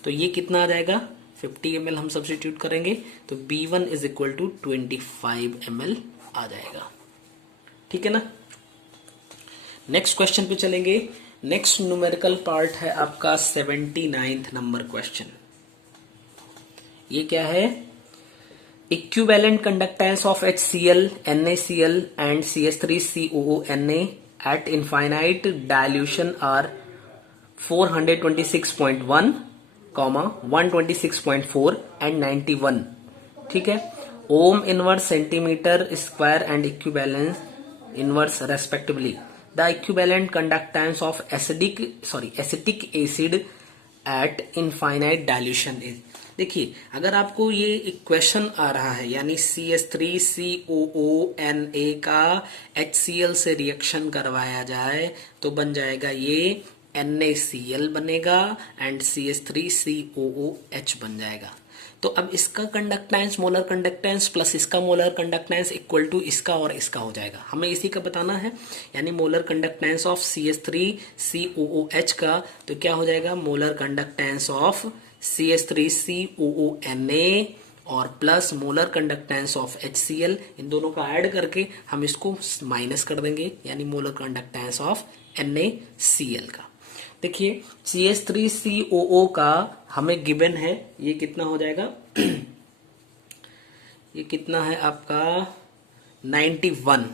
तो ये कितना आ जाएगा, 50 ml हम सब्स्टिट्यूट करेंगे तो B1 is equal to 25 ml आ जाएगा, ठीक है ना। नेक्स्ट क्वेश्चन पे चलेंगे। नेक्स्ट न्यूमेरिकल पार्ट है आपका 79th नंबर क्वेश्चन। ये क्या है, equivalent conductance of HCl, NaCl and CH3COO at infinite dilution are 426.1, 126.4 and 91, ठीक है। Ohm inverse, centimetre square and equivalence inverse respectively. The equivalent conductance of acetic acid at infinite dilution is. देखिए अगर आपको ये equation आ रहा है, यानी CH3COONA का HCl से रिएक्शन करवाया जाए तो बन जाएगा ये NaCl बनेगा एंड CH3COOH बन जाएगा। तो अब इसका कंडक्टेंस, मोलर कंडक्टेंस प्लस इसका मोलर कंडक्टेंस इक्वल टू इसका और इसका हो जाएगा, हमें इसी का बताना है। यानी मोलर कंडक्टेंस ऑफ CH3COOH का तो क्या हो जाएगा, मोलर कंडक्टेंस ऑफ CH3COONA और plus molar conductance of HCl, इन दोनों का ऐड करके हम इसको माइनस कर देंगे, यानी मोलर कंडक्टेंस ऑफ NaCl का। देखिए CH3COO का हमें गिवन है, ये कितना हो जाएगा ये कितना है आपका 91,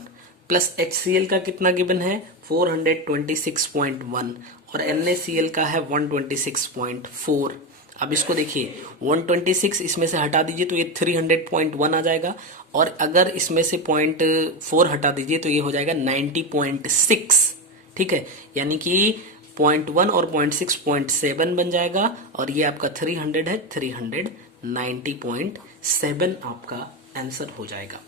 प्लस HCl का कितना गिवन है 426.1 और NaCl का है 126.4। अब इसको देखिए 126 इसमें से हटा दीजिए तो ये 300.1 आ जाएगा और अगर इसमें से 0.4 हटा दीजिए तो ये हो जाएगा 90.6। ठीक है, यानी कि 0.1 और 0.6 0.7 बन जाएगा और ये आपका 300 है 390.7 आपका आंसर हो जाएगा।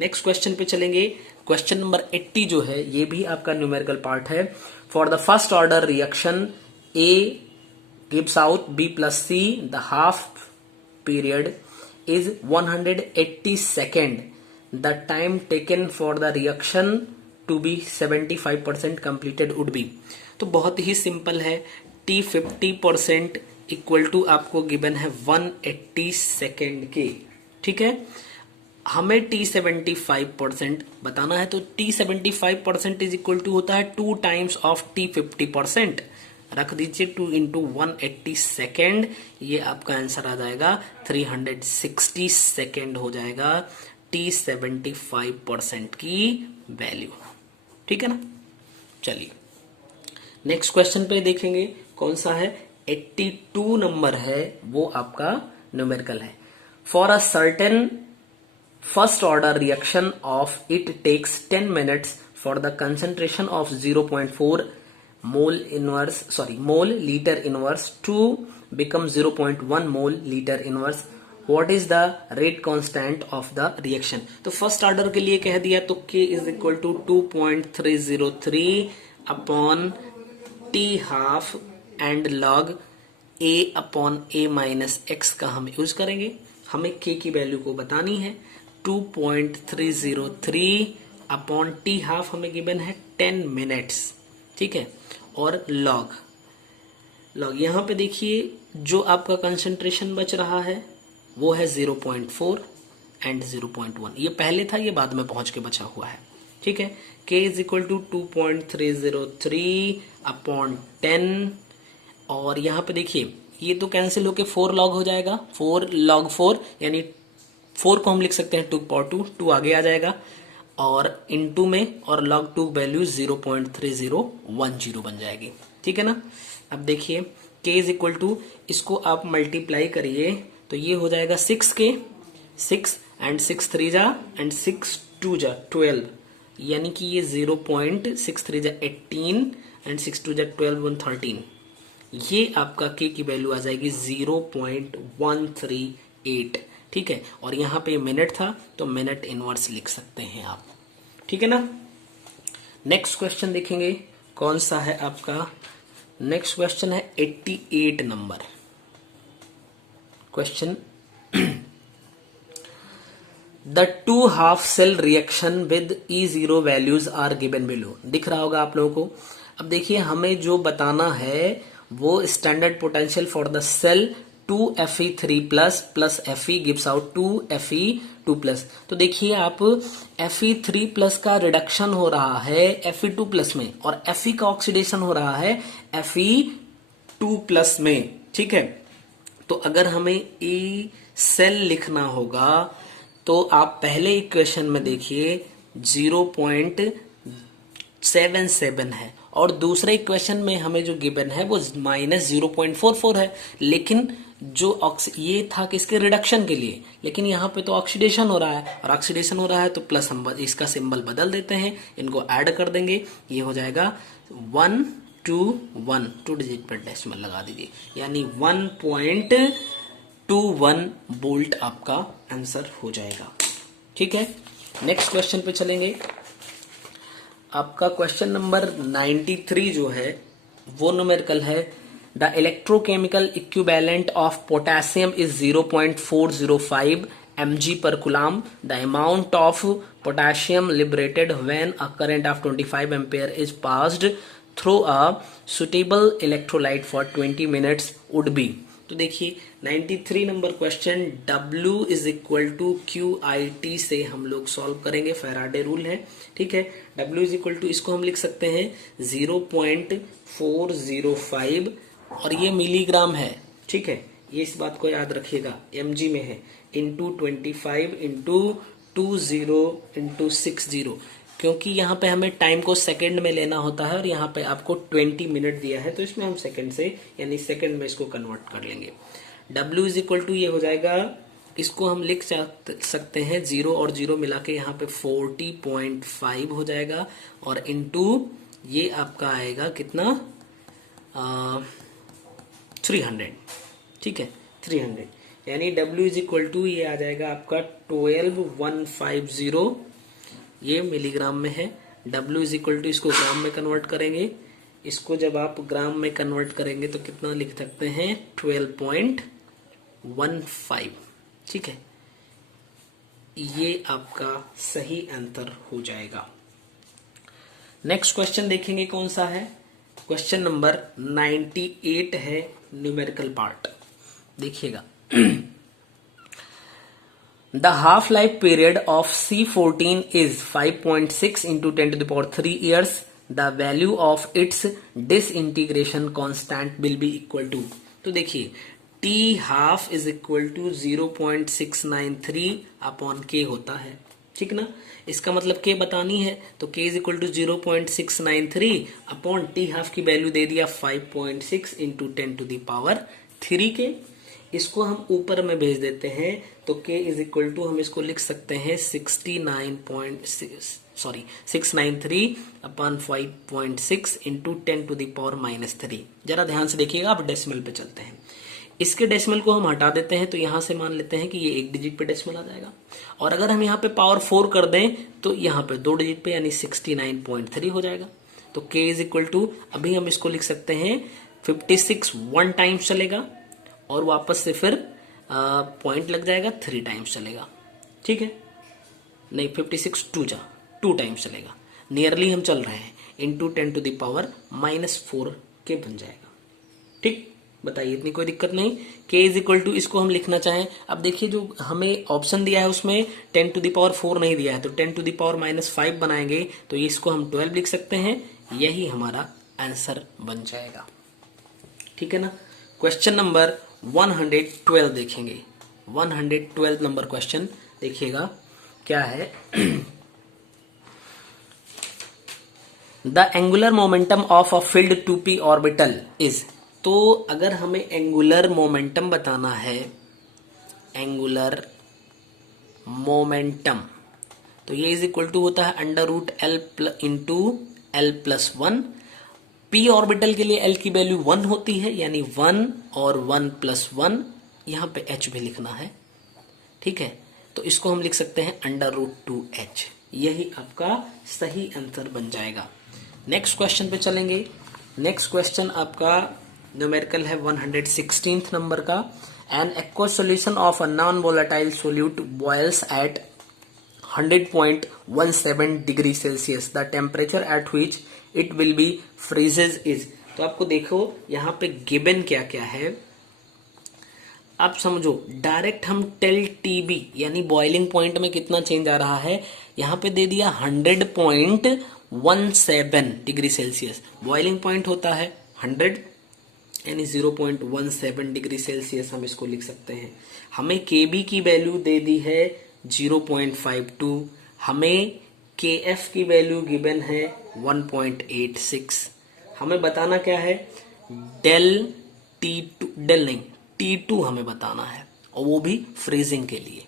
नेक्स्ट क्वेश्चन पे चलेंगे। क्वेश्चन नंबर 80 जो है ये भी आपका न्यूमेरिकल पार्ट है। For the first order reaction A gives out B plus C, the half period is 180 second. The time taken for the reaction to be 75% completed would be। तो बहुत ही simple है, T 50% equal to आपको given है 180 second के। ठीक है, हमें T 75% बताना है तो T 75% इज इक्वल टू होता है 2 टाइम्स ऑफ T 50%। रख दीजिए 2 इंटू 180 सेकेंड, ये आपका आंसर आ जाएगा 360 सेकेंड हो जाएगा T 75% की वैल्यू। ठीक है ना, चलिए नेक्स्ट क्वेश्चन पे देखेंगे कौन सा है। 82 नंबर है वो आपका न्यूमेरिकल है। For a certain first order reaction of it takes 10 minutes for the concentration of 0.4 mole litre inverse to become 0.1 mole litre inverse. What is the rate constant of the reaction. तो first order के लिए कह दिया तो K is equal to 2.303 upon T half and log A upon A minus x का हम use करेंगे। हमें K की वैल्यू को बतानी है। 2.303 अपॉन T हाफ हमें गिवन है 10 मिनट्स। ठीक है, और लॉग यहां पे देखिए जो आपका कंसंट्रेशन बच रहा है वो है 0.4 एंड 0.1। ये पहले था, ये बाद में पहुंच के बचा हुआ है। ठीक है, K is equal to 2.303 upon 10 और यहाँ पे देखिए ये तो कैंसिल होके 4 लॉग हो जाएगा। 4 log 4 यानी 4 को हम लिख सकते हैं 2 पावर 2 आगे आ जाएगा और इनटू में और log 2 वैल्यू 0.3010 बन जाएगी। ठीक है ना, अब देखिए K इज इक्वल टू इसको आप मल्टीप्लाई करिए तो ये हो जाएगा 6K 6 एंड 6 3 जा एंड 6 2 जा 12 यानी कि ये 0.63 जा 18 एंड 6 2 जा 12 1 13। ये आपका K की वैल्यू आ जाएगी 0.138। ठीक है, और यहाँ पे मिनट था तो मिनट इनवर्स लिख सकते हैं आप। ठीक है ना, नेक्स्ट क्वेश्चन देखेंगे कौन सा है आपका। नेक्स्ट क्वेश्चन है 88 number question. The 2 half cell reaction with E0 values are given below. दिख रहा होगा आप लोगों को। अब देखिए हमें जो बताना है वो standard potential for the cell 2Fe3 plus Fe gives out 2Fe2 तो देखिए आप Fe3 का रिडक्शन हो रहा है Fe2 में और Fe का ऑक्सीडेशन हो रहा है Fe2 में। ठीक है, तो अगर हमें E सेल लिखना होगा तो आप पहले इक्वेशन में देखिए 0.77 है और दूसरे इक्वेशन में हमें जो गिवन है वो -0.44 है। लेकिन जो ये था किसके रिडक्शन के लिए, लेकिन यहाँ पे तो ऑक्सीडेशन हो रहा है और ऑक्सीडेशन हो रहा है तो प्लस हम इसका सिंबल बदल देते हैं, इनको ऐड कर देंगे। ये हो जाएगा 121 2 डिजिट पर डेसिमल लगा दीजिए यानी 1.21 वोल्ट आपका आंसर हो जाएगा। ठीक है, नेक्स्ट क्वेश्चन पे चलेंगे। आपका क्वेश्चन नंबर 93 जो है वो न्यूमेरिकल है। The electrochemical equivalent of potassium is 0.405 mg per coulomb. The amount of potassium liberated when a current of 25 ampere is passed through a suitable electrolyte for 20 minutes would be। तो देखिए 93 number question W is equal to QIT से हम लोग solve करेंगे। Faraday rule है। ठीक है, W is equal to इसको हम लिख सकते हैं 0.405 और ये मिलीग्राम है। ठीक है, ये इस बात को याद रखिएगा mg में है इंटू 25 इंटू 20 इंटू 60। क्योंकि यहाँ पे हमें टाइम को सेकंड में लेना होता है और यहाँ पे आपको 20 मिनट दिया है, तो इसमें हम सेकंड से यानी सेकंड में इसको कन्वर्ट कर लेंगे। W इज इक्वल टू ये हो जाएगा, इसको हम लिख सकते हैं 0 और 0 मिला के यहाँ पे 40.5 हो जाएगा और इनटू ये आपका आएगा कितना 300, ठीक है 300, यानी W इज इक्वल टू ये आ जाएगा आपका 12150, ये मिलीग्राम में है। W इज इक्वल टू इसको ग्राम में कन्वर्ट करेंगे, इसको जब आप ग्राम में कन्वर्ट करेंगे तो कितना लिख सकते हैं 12.15, ठीक है, ये आपका सही आंसर हो जाएगा। नेक्स्ट क्वेश्चन देखेंगे कौन सा है, क्वेश्चन नंबर 98 है, न्यूमेरिकल पार्ट। देखिएगा the half life period of C14 is 5.6 into 10⁻³ years. The value of its disintegration constant will be equal to, तो देखिए T half is equal to 0.693 upon K होता है, ठीक ना। इसका मतलब K बतानी है तो K is equal to 0.693 upon T half की वैल्यू दे दिया 5.6 इंटू 10⁻³ के। इसको हम ऊपर में भेज देते हैं तो K इज इक्वल टू हम इसको लिख सकते हैं 693 अपॉन 5.6 इंटू 10⁻³ जरा ध्यान से देखिएगा, आप डेसिमल पे चलते हैं। इसके डेसिमल को हम हटा देते हैं तो यहां से मान लेते हैं कि ये 1 डिजिट पे डेसिमल आ जाएगा, और अगर हम यहाँ पे पावर 4 कर दें तो यहाँ पे 2 डिजिट पे यानी 69.3 हो जाएगा। तो K इज इक्वल टू अभी हम इसको लिख सकते हैं 56 1 टाइम्स चलेगा और वापस से फिर पॉइंट लग जाएगा 3 टाइम्स चलेगा, ठीक है, नहीं 56 2 टाइम्स चलेगा, नियरली हम चल रहे हैं, इंटू 10⁻⁻4 के बन जाएगा, ठीक। बताइए इतनी कोई दिक्कत नहीं। K इज इक्वल टू इसको हम लिखना चाहें, अब देखिए जो हमें ऑप्शन दिया है उसमें 10⁻4 नहीं दिया है, तो 10⁻⁵ बनाएंगे तो इसको हम 12 लिख सकते हैं, यही हमारा आंसर बन जाएगा, ठीक है ना। क्वेश्चन नंबर 112 देखेंगे, 112 नंबर क्वेश्चन देखिएगा क्या है। The angular momentum of a field 2p orbital is, तो अगर हमें एंगुलर मोमेंटम बताना है, एंगुलर मोमेंटम, तो ये इज इक्वल टू होता है √L into L+1। p orbital के लिए L की वैल्यू 1 होती है, यानी 1 और 1+1, यहां पे h भी लिखना है, ठीक है, तो इसको हम लिख सकते हैं √2h, यही आपका सही आंसर बन जाएगा। नेक्स्ट क्वेश्चन पे चलेंगे। नेक्स्ट क्वेश्चन आपका न्यूमेरिकल है 116 नंबर का। An aqueous solution of a non volatile solute boils at 100.17 degree Celsius, the temperature at which it will be freezes is. तो आपको देखो यहाँ पे गिवन क्या क्या है, आप समझो, डायरेक्ट हम टेल टीबी यानी बॉइलिंग पॉइंट में कितना चेंज आ रहा है, यहाँ पे दे दिया 100.17 डिग्री सेल्सियस, बॉइलिंग पॉइंट होता है 100 यानी 0.17 डिग्री सेल्सियस, हम इसको लिख सकते हैं। हमें केबी की वैल्यू दे दी है 0.52, हमें केएफ की वैल्यू गिवन है 1.86, हमें बताना क्या है T2 हमें बताना है, और वो भी फ्रीजिंग के लिए।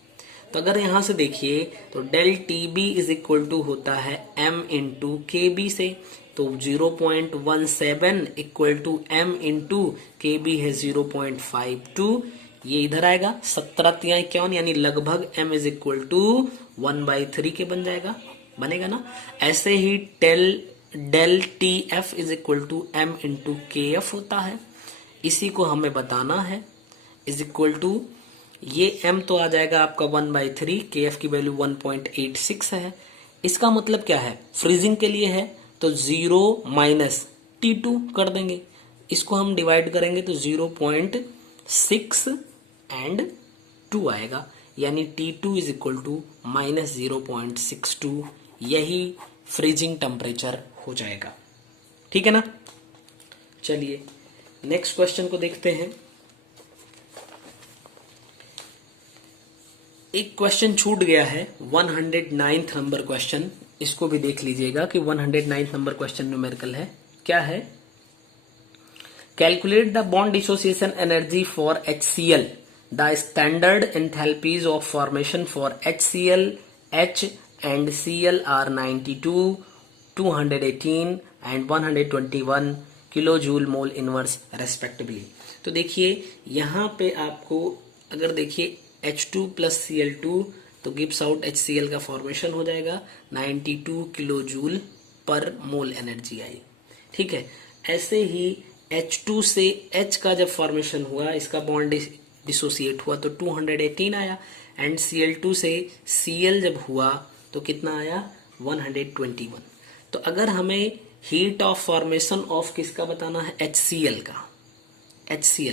तो अगर यहां से देखिए तो ∆Tb इज इक्वल टू होता है m इंटू KB से, तो 0.17 equal to m into KB है 0.52, ये इधर आएगा 17×51 यानी लगभग m इज इक्वल टू 1/3 के बन जाएगा, बनेगा ना। ऐसे ही ∆TF is equal to m into KF होता है, इसी को हमें बताना है, इज इक्वल टू ये m तो आ जाएगा आपका 1/3, KF की वैल्यू 1.86 है। इसका मतलब क्या है, फ्रीजिंग के लिए है तो 0 माइनस T2 कर देंगे, इसको हम डिवाइड करेंगे तो 0.6 एंड 2 आएगा, यानी T2 is equal to minus 0.62, यही फ्रीजिंग टेम्परेचर हो जाएगा, ठीक है ना। चलिए नेक्स्ट क्वेश्चन को देखते हैं। एक क्वेश्चन छूट गया है, 109 नंबर क्वेश्चन, इसको भी देख लीजिएगा कि 109 नंबर क्वेश्चन न्यूमेरिकल है। क्या है? Calculate the bond dissociation energy for HCl। The standard enthalpies of formation for HCl, H and Cl are 92, 218 and 121 kilo joule mole inverse respectively. तो देखिए यहाँ पे आपको अगर देखिए H2 प्लस Cl2 तो गिव्स आउट HCl का फॉर्मेशन हो जाएगा 92 किलो जूल पर मोल एनर्जी आई। ठीक है, ऐसे ही H2 से H का जब फॉर्मेशन हुआ, इसका बॉन्ड डिसोसिएट हुआ तो 218 आया, एंड Cl2 से Cl जब हुआ तो कितना आया? 121। तो अगर हमें हीट ऑफ फॉर्मेशन ऑफ किसका बताना है? HCl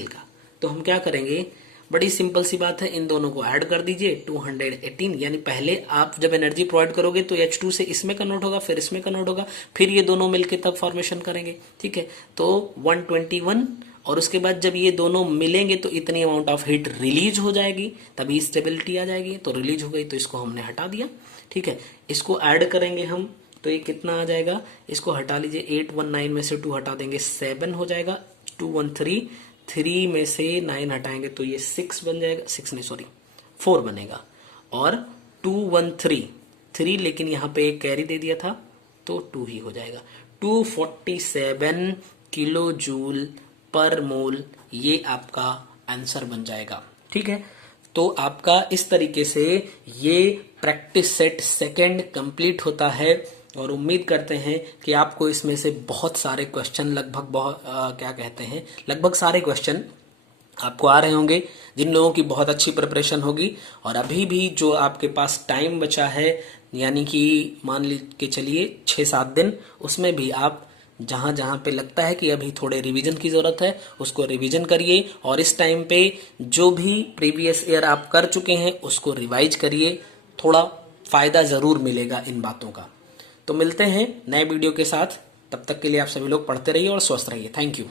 का, तो हम क्या करेंगे? बड़ी सिंपल सी बात है, इन दोनों को ऐड कर दीजिए 218, यानी पहले आप जब एनर्जी प्रोवाइड करोगे तो H2 से इसमें कन्वर्ट होगा, फिर इसमें कन्वर्ट होगा, फिर ये दोनों मिलके तब फॉर्मेशन करेंगे। ठीक है, तो 121, और उसके बाद जब ये दोनों मिलेंगे तो इतनी अमाउंट ऑफ हीट रिलीज हो जाएगी, तभी स्टेबिलिटी आ जाएगी। तो रिलीज हो गई तो इसको हमने हटा दिया। ठीक है, इसको ऐड करेंगे हम तो ये कितना आ जाएगा? इसको हटा लीजिए, 819 में से 2 हटा देंगे 7 हो जाएगा, 213, 3 में से 9 हटाएंगे तो ये 6 बन जाएगा, 6 नहीं सॉरी 4 बनेगा, और 213 3, लेकिन यहाँ पे एक कैरी दे दिया था तो 2 ही हो जाएगा। 247 किलो जूल पर मोल, ये आपका आंसर बन जाएगा। ठीक है, तो आपका इस तरीके से ये प्रैक्टिस सेट सेकंड कंप्लीट होता है, और उम्मीद करते हैं कि आपको इसमें से बहुत सारे क्वेश्चन लगभग सारे क्वेश्चन आपको आ रहे होंगे, जिन लोगों की बहुत अच्छी प्रिपरेशन होगी। और अभी भी जो आपके पास टाइम बचा है, यानी कि मान लीजिए के चलिए 6-7 दिन, उसमें भी आप जहां जहां पे लगता है कि अभी थोड़े रिवीजन की जरूरत है उसको रिवीजन करिए, और इस टाइम पे जो भी प्रीवियस ईयर आप कर चुके हैं उसको रिवाइज करिए, थोड़ा फायदा जरूर मिलेगा इन बातों का। तो मिलते हैं नए वीडियो के साथ, तब तक के लिए आप सभी लोग पढ़ते रहिए और स्वस्थ रहिए। Thank you.